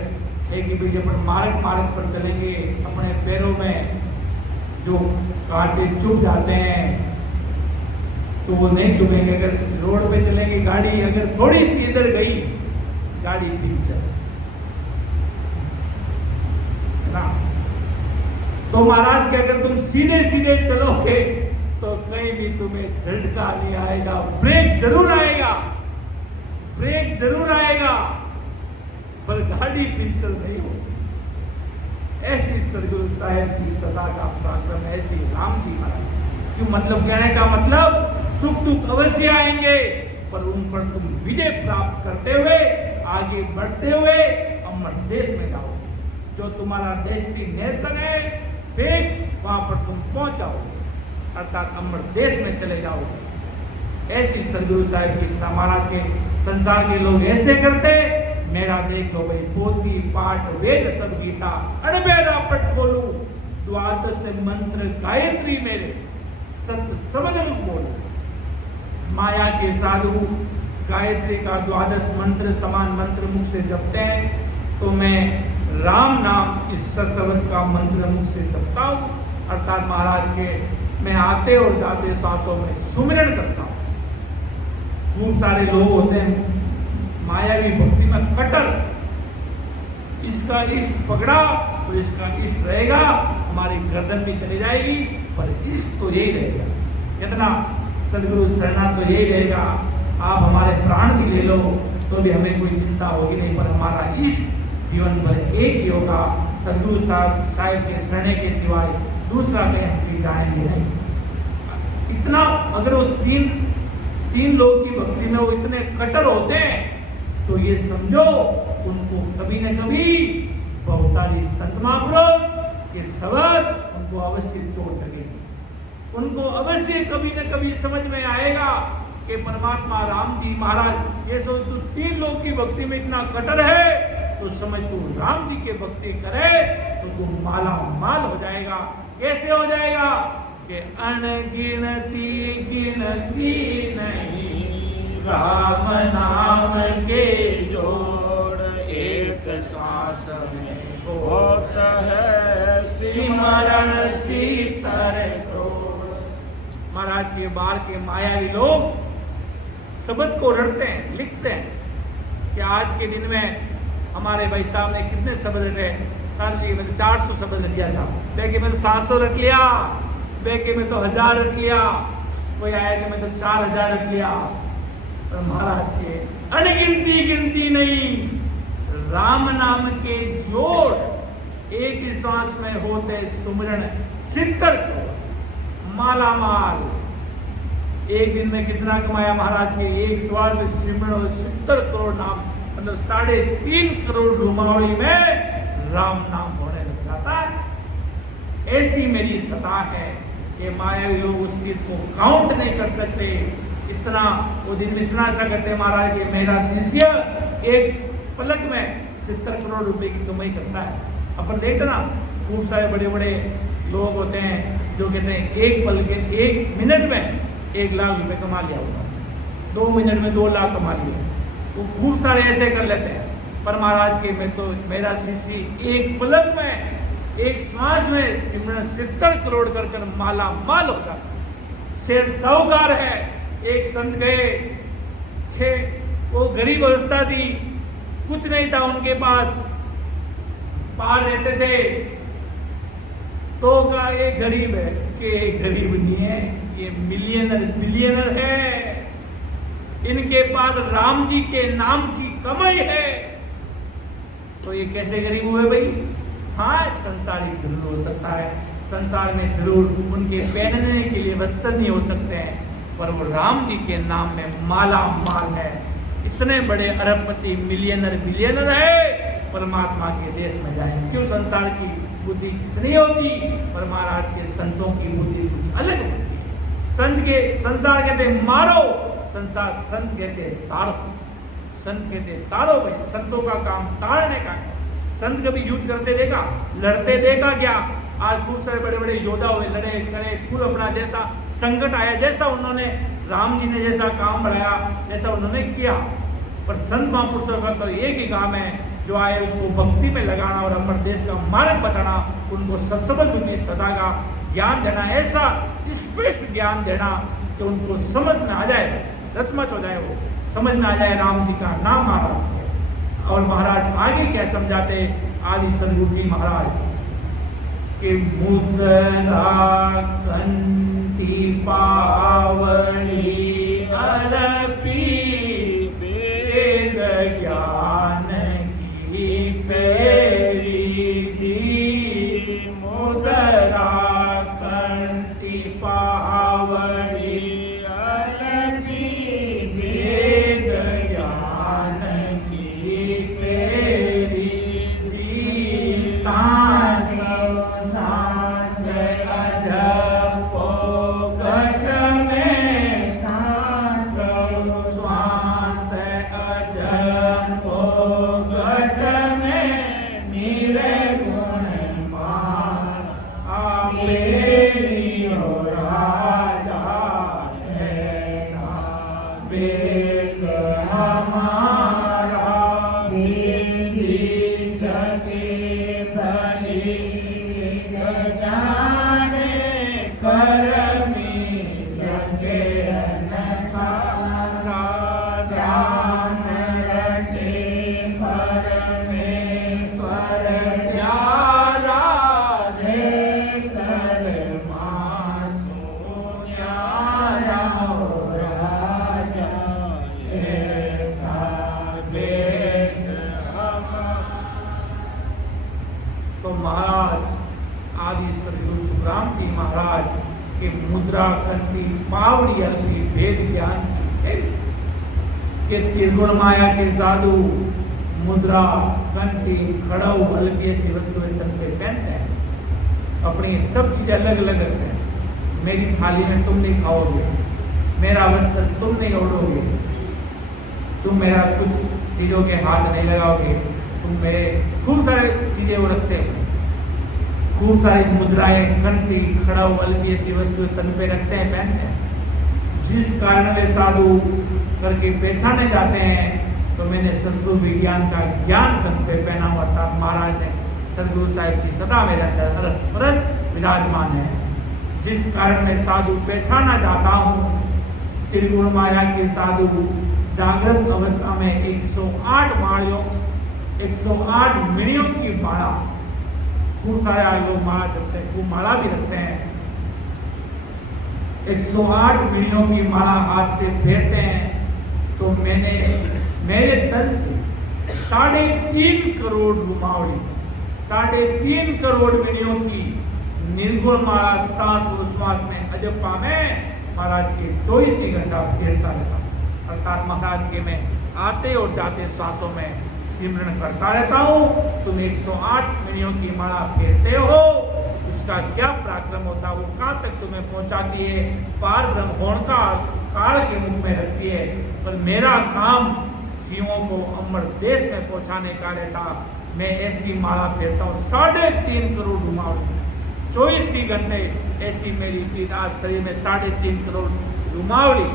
है कि भाई जब मार्ग पर चलेंगे, अपने पैरों में जो कांटे चुभ जाते हैं तो वो नहीं चुभेंगे। अगर रोड पे चलेंगे, गाड़ी अगर थोड़ी सी इधर गई, गाड़ी पंचर ना। तो महाराज के अगर तुम सीधे सीधे चलोगे तो कहीं भी तुम्हें झटका नहीं आएगा, ब्रेक जरूर आएगा, ब्रेक जरूर आएगा, पर गाड़ी पंचर नहीं होगी। ऐसी सदगुरु साहेब की सदा का पराक्रम, ऐसी राम जी महाराज। क्यों मतलब कहने का मतलब, सुख दुख अवश्य आएंगे, पर उन पर तुम विजय प्राप्त करते हुए, आगे बढ़ते हुए अमर देश में जाओगे। जो तुम्हारा डेस्टिनेशन है फिक्स, वहां पर तुम पहुंच जाओगे, अर्थात अमर देश में चले जाओगे। ऐसी सदगुरु साहिब की सदा महाराज के संसार के लोग ऐसे करते। मेरा देख लो भाई, पोथी पाठ वेद सब गीता अड़बेरा पट खोलू, द्वादश मंत्र गायत्री मेरे सत सबदम बोलो। माया के साधु गायत्री का द्वादश मंत्र समान मंत्र मुख से जपते हैं, तो मैं राम नाम इस सत्सबद का मंत्र मुख से जपता हूँ। अर्थात महाराज के मैं आते और जाते सांसों में सुमिरन करता हूँ। खूब सारे लोग होते हैं मायावी भक्ति में कट्टर, इसका इष्ट पकड़ा तो इसका इष्ट रहेगा, हमारी गर्दन भी चली जाएगी, पर इष्ट तो यही रहेगा। कितना सदगुरु शरणा तो यही रहेगा। आप हमारे प्राण भी ले लो तो भी हमें कोई चिंता होगी नहीं, पर हमारा इष्ट जीवन भर एक ही होगा, सदगुरु साहिब के शरणे के सिवाय दूसरा कहीं हम जाएंगे नहीं। इतना अगर वो तीन लोग की भक्ति में वो इतने कट्टर होते हैं, तो ये समझो उनको कभी न कभी बहुतारी संत महापुरुष के शब्द उनको अवश्य चोट लगेगी। उनको अवश्य कभी न कभी समझ में आएगा कि परमात्मा राम जी महाराज, ये सोच तू 3 लोग की भक्ति में इतना कट्टर है, तो समझ तू राम जी के भक्ति करे तो तू माला माल हो जाएगा। कैसे हो जाएगा कि अनगिनती गिनती नहीं, राम नाम के जोड़ एक सांस में होता है, सिमरन सीतर को। महाराज के बार के मायावी लोग शब्द को रटते हैं, लिखते हैं कि आज के दिन में हमारे भाई साहब ने कितने शब्द रटे। मैंने 400 शब्द रट लिया साहब, बेके में तो 700 रट लिया, बेके में तो 1000 रट लिया, कोई आया कि मैं तो 4000 रट लिया। पर महाराज के अनगिनती गिनती नहीं, राम नाम के जोड़ एक ही सांस में होते सुमिरन सितर को माला माल। एक दिन में कितना कमाया महाराज के, एक श्वास में सिमरन 70 करोड़ नाम, मतलब 3.5 करोड़ रुमावली में राम नाम होने लग जाता है। ऐसी मेरी सता है कि मायावी लोग उस चीज को काउंट नहीं कर सकते। इतना वो दिन में इतना सा करते महाराज के, मेरा शिष्य एक पलक में 70 करोड़ रुपए की कमाई करता है। अपन देखते ना, खूब सारे बड़े बड़े लोग होते हैं जो कहते हैं एक पल के 1 मिनट में 1 लाख रुपए कमा लिया होगा, 2 मिनट में 2 लाख कमा लिया। वो खूब सारे ऐसे कर लेते हैं। पर महाराज के मैं तो मेरा शिष्य एक पलक में एक श्वास में सिमरन 70 करोड़ कर माला माल होता। सेठ साहूकार है, एक संत गए थे, वो गरीब अवस्था थी, कुछ नहीं था उनके पास, पार रहते थे। तो का ये गरीब है कि गरीब नहीं है, ये मिलियनर बिलियनर है, इनके पास राम जी के नाम की कमाई है। तो ये कैसे गरीब हुए भाई? हाँ, संसारी जरूर हो सकता है, संसार में जरूर उनके पहनने के लिए वस्त्र नहीं हो सकते हैं, पर वो राम जी के नाम में माला माल है। इतने बड़े अरबपति मिलियनर बिलियनर है, परमात्मा के देश में जाए। क्यों? संसार की बुद्धि कितनी होती, पर महाराज के संतों की बुद्धि कुछ अलग होती। संत के संसार कहते मारो, संसार संत कहते तारो। संत कहते तारो भाई, संतों का काम ताड़ने का है। संत कभी युद्ध करते देखा, लड़ते देखा क्या? आज खूब सारे बड़े बड़े योद्धा हुए, लड़े करे, खूब अपना जैसा संकट आया, जैसा उन्होंने राम जी ने जैसा काम बढ़ाया, जैसा उन्होंने किया, पर संत महापुरुषों का तो एक ही काम है, जो आए उसको भक्ति में लगाना और अमर देश का मार्ग बताना, उनको सत्संग रूपी सदा का ज्ञान देना, ऐसा स्पष्ट ज्ञान देना कि उनको समझ में आ जाए, रचमच हो जाए, वो समझ में आ जाए राम जी का नाम महाराज है। और महाराज आगे क्या समझाते आदि सदगुरु जी महाराज कि मुद्रा कंठी पावनी अलपी वेद ज्ञान की पेरी दी, मुद्रा कंठी पावनी अलपी वेद ज्ञान की पेरी दी, सांस सांस अजपो घट में, सांस श्वास अजपो घट में, निर्गुण मान आपे हो राजा ऐसा वेद हमारा, विधि जगे भली जाने करमी लगे न सारा, राम रटे परमेश्वर प्यारा, रे कर मासो न्यारा राजा ऐसा वेद हमारा। तो महाराज आदि सदगुरु सुखराम जी महाराज के मुद्रा कंठी पावड़ी अलपी वेद ज्ञान के त्रिगुण माया के साधु मुद्रा कंठी खड़ाऊ अलपी ऐसी वस्तुएं तन पे पहनते हैं, अपनी सब चीजें अलग अलग रखते हैं। मेरी थाली में तुम नहीं खाओगे, मेरा वस्त्र तुम नहीं ओढ़ोगे, तुम मेरा कुछ चीजों के हाथ नहीं लगाओगे, तुम मेरे खूब सारे चीजें वो रखते हैं, खूब सारी मुद्राएं कंठी खड़ाऊ अलपी ऐसी वस्तुएं तन पे रखते हैं, पहनते हैं। जिस कारण वे साधु करके पहचाने जाते हैं, तो मैंने सत्संग विज्ञान का ज्ञान तन पे पहना हुआ था। महाराज ने सदगुरु साहिब की सदा मेरे अंदर अरस परस विराजमान है, जिस कारण मैं साधु पहचाना जाता हूँ। त्रिगुण माया के साधु जागृत अवस्था में 108 माड़ियों 108 मिणियों की माला, खूब सारे लोग माला जपते हैं, खूब माला भी रखते हैं। 108 मिणियों की माला हाथ से फेरते हैं, तो मैंने मेरे तन से 3.5 करोड़ रुमावली, 3.5 करोड़ मिणियों की निर्गुण माला सांस और श्वास में अजप्पा में महाराज के 24 ही घंटा फेरता रहता, अर्थात महाराज के मैं आते और जाते सांसों में सिमरन करता रहता हूँ। तुम 108 मिणियों की माला फेरते हो, उसका क्या पराक्रम होता है, वो कहाँ तक तुम्हें पहुँचाती है, पार ब्रह्म होने का काल के मुख में रखती है। पर मेरा काम जीवों को अमर देश में पहुँचाने का रहता। मैं ऐसी माला फेरता हूँ 3.5 करोड़ रुमावली, 24 ही घंटे ऐसी मेरी पीड़ा शरीर में 3.5 करोड़ रुमावली,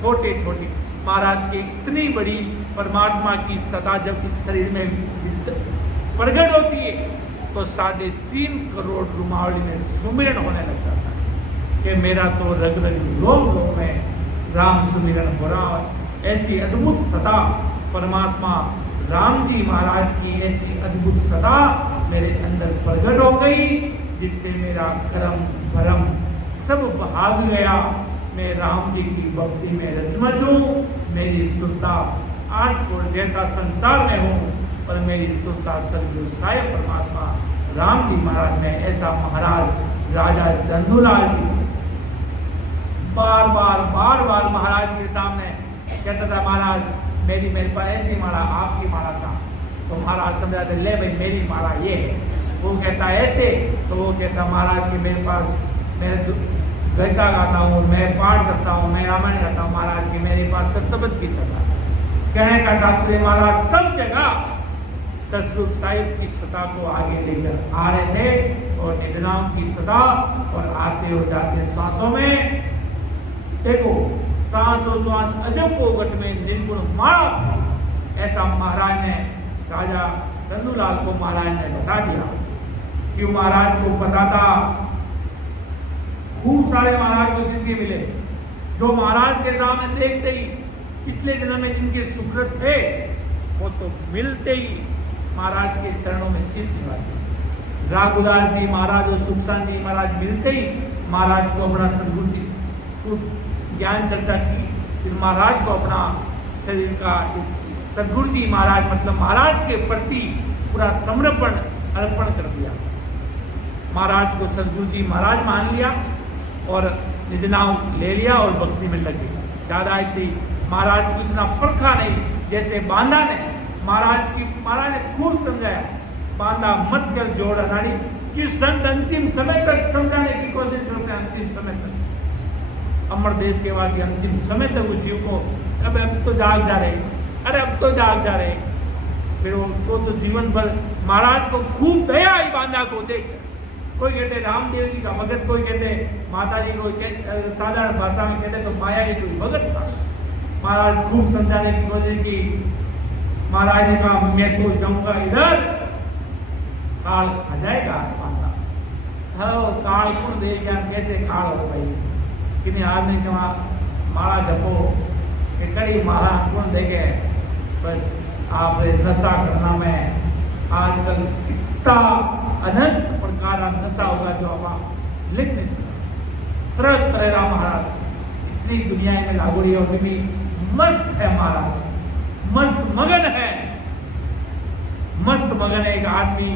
छोटे छोटे महाराज की इतनी बड़ी परमात्मा की सदा जब इस शरीर में प्रकट होती है, तो 3.5 करोड़ रुमावली में सुमिरन होने लग जाता है कि मेरा तो रग रग रोम रोम में राम सुमिरन हो रहा है। ऐसी अद्भुत सदा परमात्मा राम जी महाराज की ऐसी अद्भुत सदा मेरे अंदर प्रकट हो गई, जिससे मेरा कर्म भरम सब भाग गया। मैं राम जी की भक्ति में रचमच हूँ। मेरी सुरता 8 करोड़ देवता संसार में हूँ, पर मेरी सुरता सदगुरु साहिब परमात्मा राम जी महाराज में। ऐसा महाराज राजा चंदूलाल जी बार बार महाराज के सामने कहता था, महाराज मेरे पास ऐसी माला, आपकी माला था। तो महाराज समझाते, ले भाई मेरी माला ये है। वो कहता ऐसे, तो वो कहता महाराज की मेरे पास, मैं गीता गाता हूँ, मैं पाठ करता हूँ, मैं रामायण करता हूँ, महाराज की मेरे पास सत्संग की सत्ता। कहने का तात्पर्य महाराज सब जगह सतगुरु साहिब की सत्ता को आगे लेकर आ रहे थे, और निधनाम की सत्ता, और आते और जाते सांसों में देखो, सांस और श्वास अजब को गट में निर्गुण माला ऐसा महाराज ने राजा चंदूलाल को महाराज ने बता दिया। क्यों महाराज को पता था, खूब सारे महाराज को शिष्य मिले जो महाराज के सामने देखते ही पिछले जन्म में जिनके सुकृत थे वो तो मिलते ही महाराज के चरणों में शीश निभाते। राघुदास जी महाराज और सुखसान जी महाराज मिलते ही महाराज को अपना सद्गुरु को ज्ञान चर्चा की। फिर महाराज को अपना शरीर का सद्गुरु जी महाराज मतलब महाराज के प्रति पूरा समर्पण अर्पण कर दिया। महाराज को सद्गुरु जी महाराज मान लिया और निज नाम ले लिया और भक्ति में लग गया। ज़्यादा इतनी महाराज को इतना परखा नहीं, जैसे बांदा ने महाराज ने खूब समझाया, बांदा मत कर जोड़ अनाड़ी, कि संत अंतिम समय तक समझाने की कोशिश करते हैं। अंतिम समय तक अमर देश के वासी अंतिम समय तक उस जीव को अब तो जाग जा रहे, अरे अब तो जाग जा रहे। फिर वो तो जीवन भर महाराज को खूब दया आई बांदा को देख। कोई कहते रामदेव जी का भगत, कोई कहते माता जी को, साधारण भाषा में कहते तो माया जी कोई भगत था। महाराज खूब समझाने की कोशिश की। महाराज ने कहा मैं तो जाऊंगा इधर, काल खा जाएगा बांदा। हाँ काल कौन दे गया, कैसे काल हो भाई, किन्हीं आदमी कहा मारा जपो कि कड़ी मारा कौन देखे। बस आप नशा करना में आजकल इतना अनंत प्रकार का नशा होगा जो आप लिख नहीं सकते। तरह तरह का महाराज इतनी दुनिया में लागू रही है, भी मस्त है महाराज, मस्त मगन है, मस्त मगन है। एक आदमी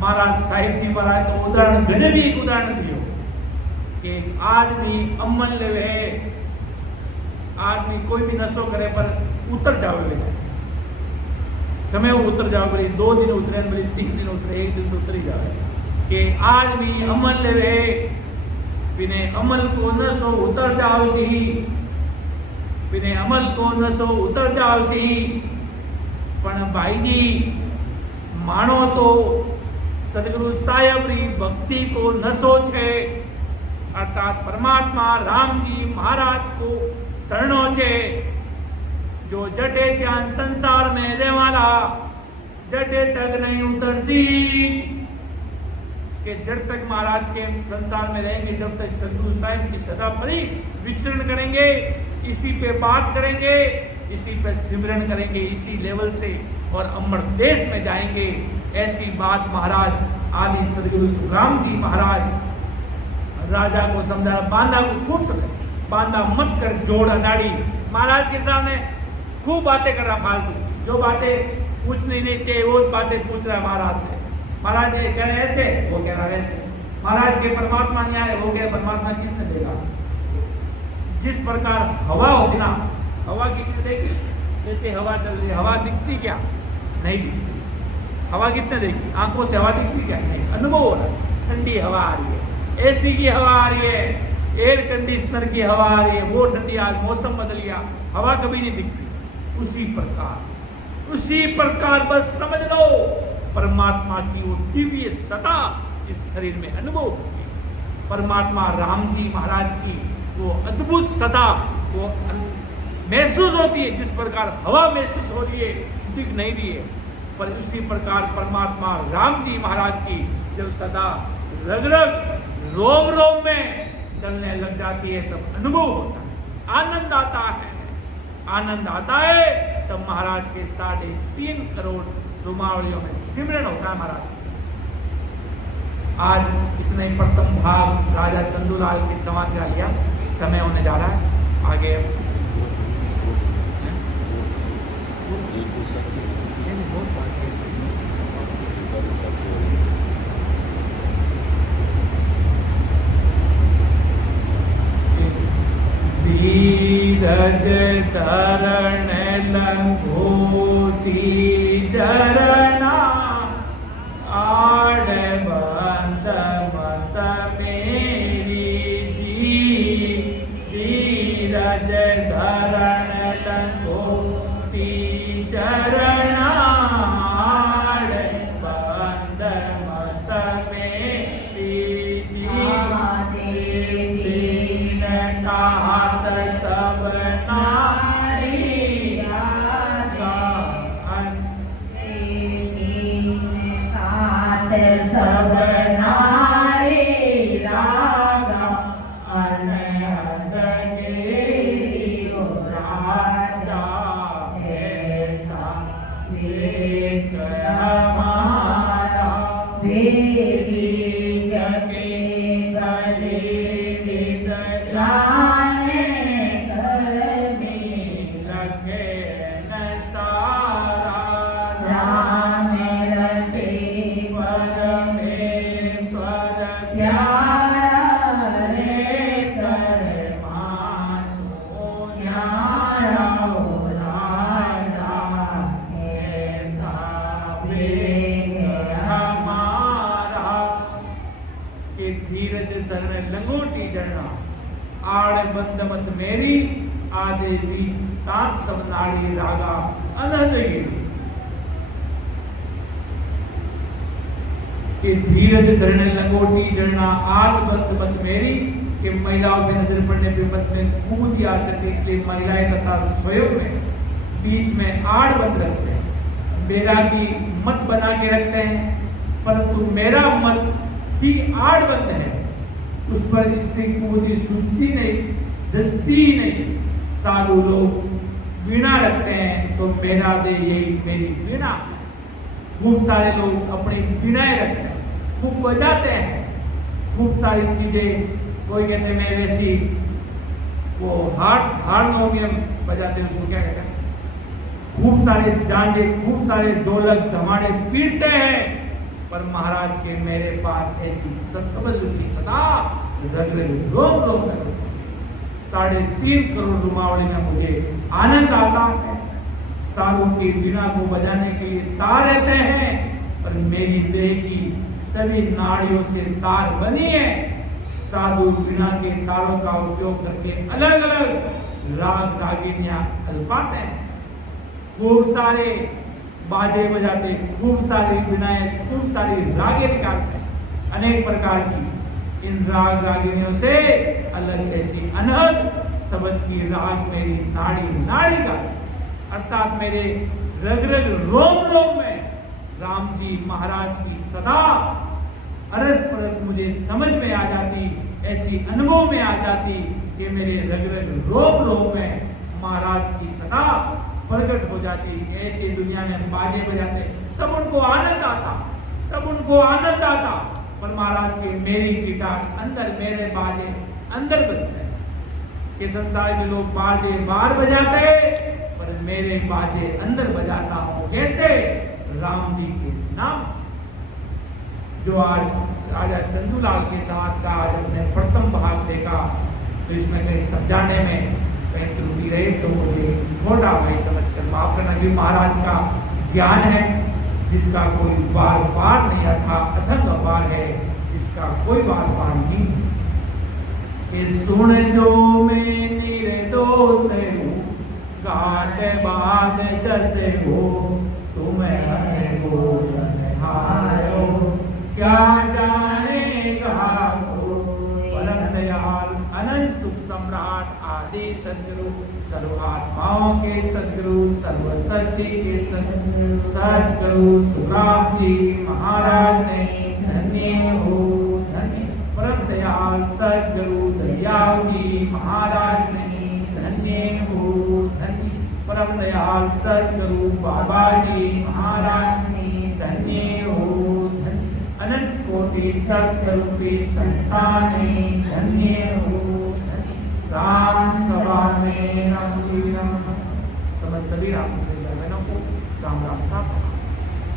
महाराज साहिब जी महाराज तो उदाहरण गजब ही एक उदाहरण दियो कि आदमी अमन ले, आदमी कोई भी नशो करे पर उतर जाओ ले समय वो उतर जाओ बड़ी, 2 दिन उतरे बड़ी, 3 दिन उतरे, 1 दिन तो उतर ही जाए कि आदमी अमल ले बिने अमल को नशो उतर जाओ सी, बिने अमल को नशो उतर जाओ सी। पण भाई जी मानो तो सदगुरु साहेब री भक्ति को नशो छे, अर्थात परमात्मा राम जी महाराज को शरणो छे। जो जटे त्यान संसार में रहवाला जटे तक नहीं उतरसी, कि जब तक महाराज के संसार में रहेंगे, जब तक सदगुरु साहिब की सदा परी विचरण करेंगे, इसी पे बात करेंगे, इसी पे सिमरन करेंगे, इसी लेवल से और अमर देश में जाएंगे। ऐसी बात महाराज आदि सदगुरु सुखराम जी महाराज राजा को समझा, बांदा को खूब समझा, बांदा मत कर जोड़ अनाड़ी। महाराज के सामने खूब बातें कर रहा फालतू, जो बातें पूछनी नहीं चाहिए वो बातें पूछ रहा है महाराज से। महाराज ये कह रहे ऐसे, वो कह रहा वैसे। महाराज के परमात्मा नहीं आए, वो कह परमात्मा किसने देगा। जिस प्रकार हवा होती ना, हवा किसने देगी, जैसे हवा चल रही है, हवा दिखती क्या, नहीं दिखती। हवा किसने देखी, आंखों से हवा दिखती क्या, नहीं, अनुभव हो रहा है। ठंडी हवा आ रही है, एसी की हवा आ रही है, एयर कंडीशनर की हवा आ रही है, वो ठंडी, आज मौसम बदल गया, हवा कभी नहीं दिखती। उसी प्रकार बस समझ लो परमात्मा की वो दिव्य सत्ता इस शरीर में अनुभव होती है। परमात्मा राम जी महाराज की वो अद्भुत सत्ता वो महसूस होती है। जिस प्रकार हवा महसूस हो रही है, दिख नहीं रही है, पर उसी प्रकार परमात्मा राम जी महाराज की जब सदा रग रग रोम रोम में चलने लग जाती है तब अनुभव होता है, आनंद आता है। आनंद आता है तब महाराज के 3.5 करोड़ रुमावलियों में सिमरन होता है महाराज। आज इतने प्रथम भाग राजा चंदूलाल की समाधि का लिया, समय होने जा रहा है आगे। धीरज धरण लंघोती चरणा आड़ बंद मत मेरी जी। धीरज धरण लंघोती चरणा आड़ बंद मत मेरी जी। सब नारी एक हमारा भेदी जगे कलित जाने करमी लखे न सारा राम रटे परमेश्वर प्यारा रे कर मासो न्यारा राजा ऐसा वेग हमारा के धीरज धर लंगोटी जड़ना आड़ बंद मत मेरी आदे भी तात सब नाड़ी रागा अनहद गिरी कि धीरज धरने लंगोटी जड़ना आग बंद मत मेरी कि महिलाओं पे नजर पड़ने पे मत में कूद आ सके इसलिए महिलाएं तथा स्वयं में बीच में आड़ बंद रखते हैं मेरा की मत बना के रखते हैं परंतु मेरा मत ही आड़ बंद है उस पर स्त्री कूदी सुस्ती नहीं जस्ती नहीं साधु लोग वीणा रखते हैं तो मेरा दे यही मेरी वीणा खूब सारे लोग अपनी वीणाएं रखते हैं खूब बजाते हैं खूब सारी चीजें कोई कहते हैं मैं वैसी वो हारमोनियम बजाते हैं उसको क्या कहते हैं खूब सारे जांजे खूब सारे ढोलक धमाड़े पीटते हैं पर महाराज के मेरे पास ऐसी ससबल की सदा रग रग रोम रोम है 3.5 करोड़ रुमावली में मुझे आनंद आता है सालों की वीणा को बजाने के लिए तार रहते हैं पर मेरी देह की सभी नाड़ियों से तार बनी है साधु वीणा के तारों का उपयोग करके अलग अलग राग रागिनियां अल्पाते हैं खूब सारे बाजे बजाते खूब सारी वीणाएं खूब सारी रागे निकालते हैं अनेक प्रकार की इन राग रागिनियों से अलग ऐसी अनहद शब्द की राग मेरी नाड़ी नाड़ी का अर्थात मेरे रग रग रोम रोम में राम जी महाराज की सदा अरस परस मुझे समझ में आ जाती ऐसी अनुभव में आ जाती कि मेरे रग रग रोम रोम में महाराज की सदा प्रकट हो जाती ऐसी दुनिया में बाजे बजाते तब उनको आनंद आता पर महाराज के मेरी गिटार अंदर मेरे बाजे अंदर बजते हैं कि संसार के लोग बाजे बाहर बजाते पर मेरे बाजे अंदर बजाता हूँ कैसे राम जी के नाम से जो आज राजा चंदूलाल के साथ का आज हमने प्रथम भाग देखा तो इसमें कहीं समझाने में कहीं त्रुटि रही तो मुझे छोटा भाई समझकर माफ करना कि महाराज का ज्ञान है जिसका कोई बार बार नहीं था अथंग अपार है जिसका कोई बार बार नहीं कि सुन जो मैं निर्दोष हूँ काट बाद जैसे हो तुम्हें हारो क्या जानेगा परम दयाल अनंत सुख सम्राट आदि सदगुरु सर्वात्माओं के सदगुरु सर्वसृष्टि के सदगुरु सुराम जी महाराज ने धन्य हो धन्य परम दयाल सदगुरु दयाल जी महाराज ने धन्य हो धन्य परम दयाल सदगुरु बाबा जी महाराज ने धन्य हो धन्य अनंत कोटि सत्स्वरूपी संताने धन्य हो राम सभा में नम सभी राम बहनों को राम राम साहब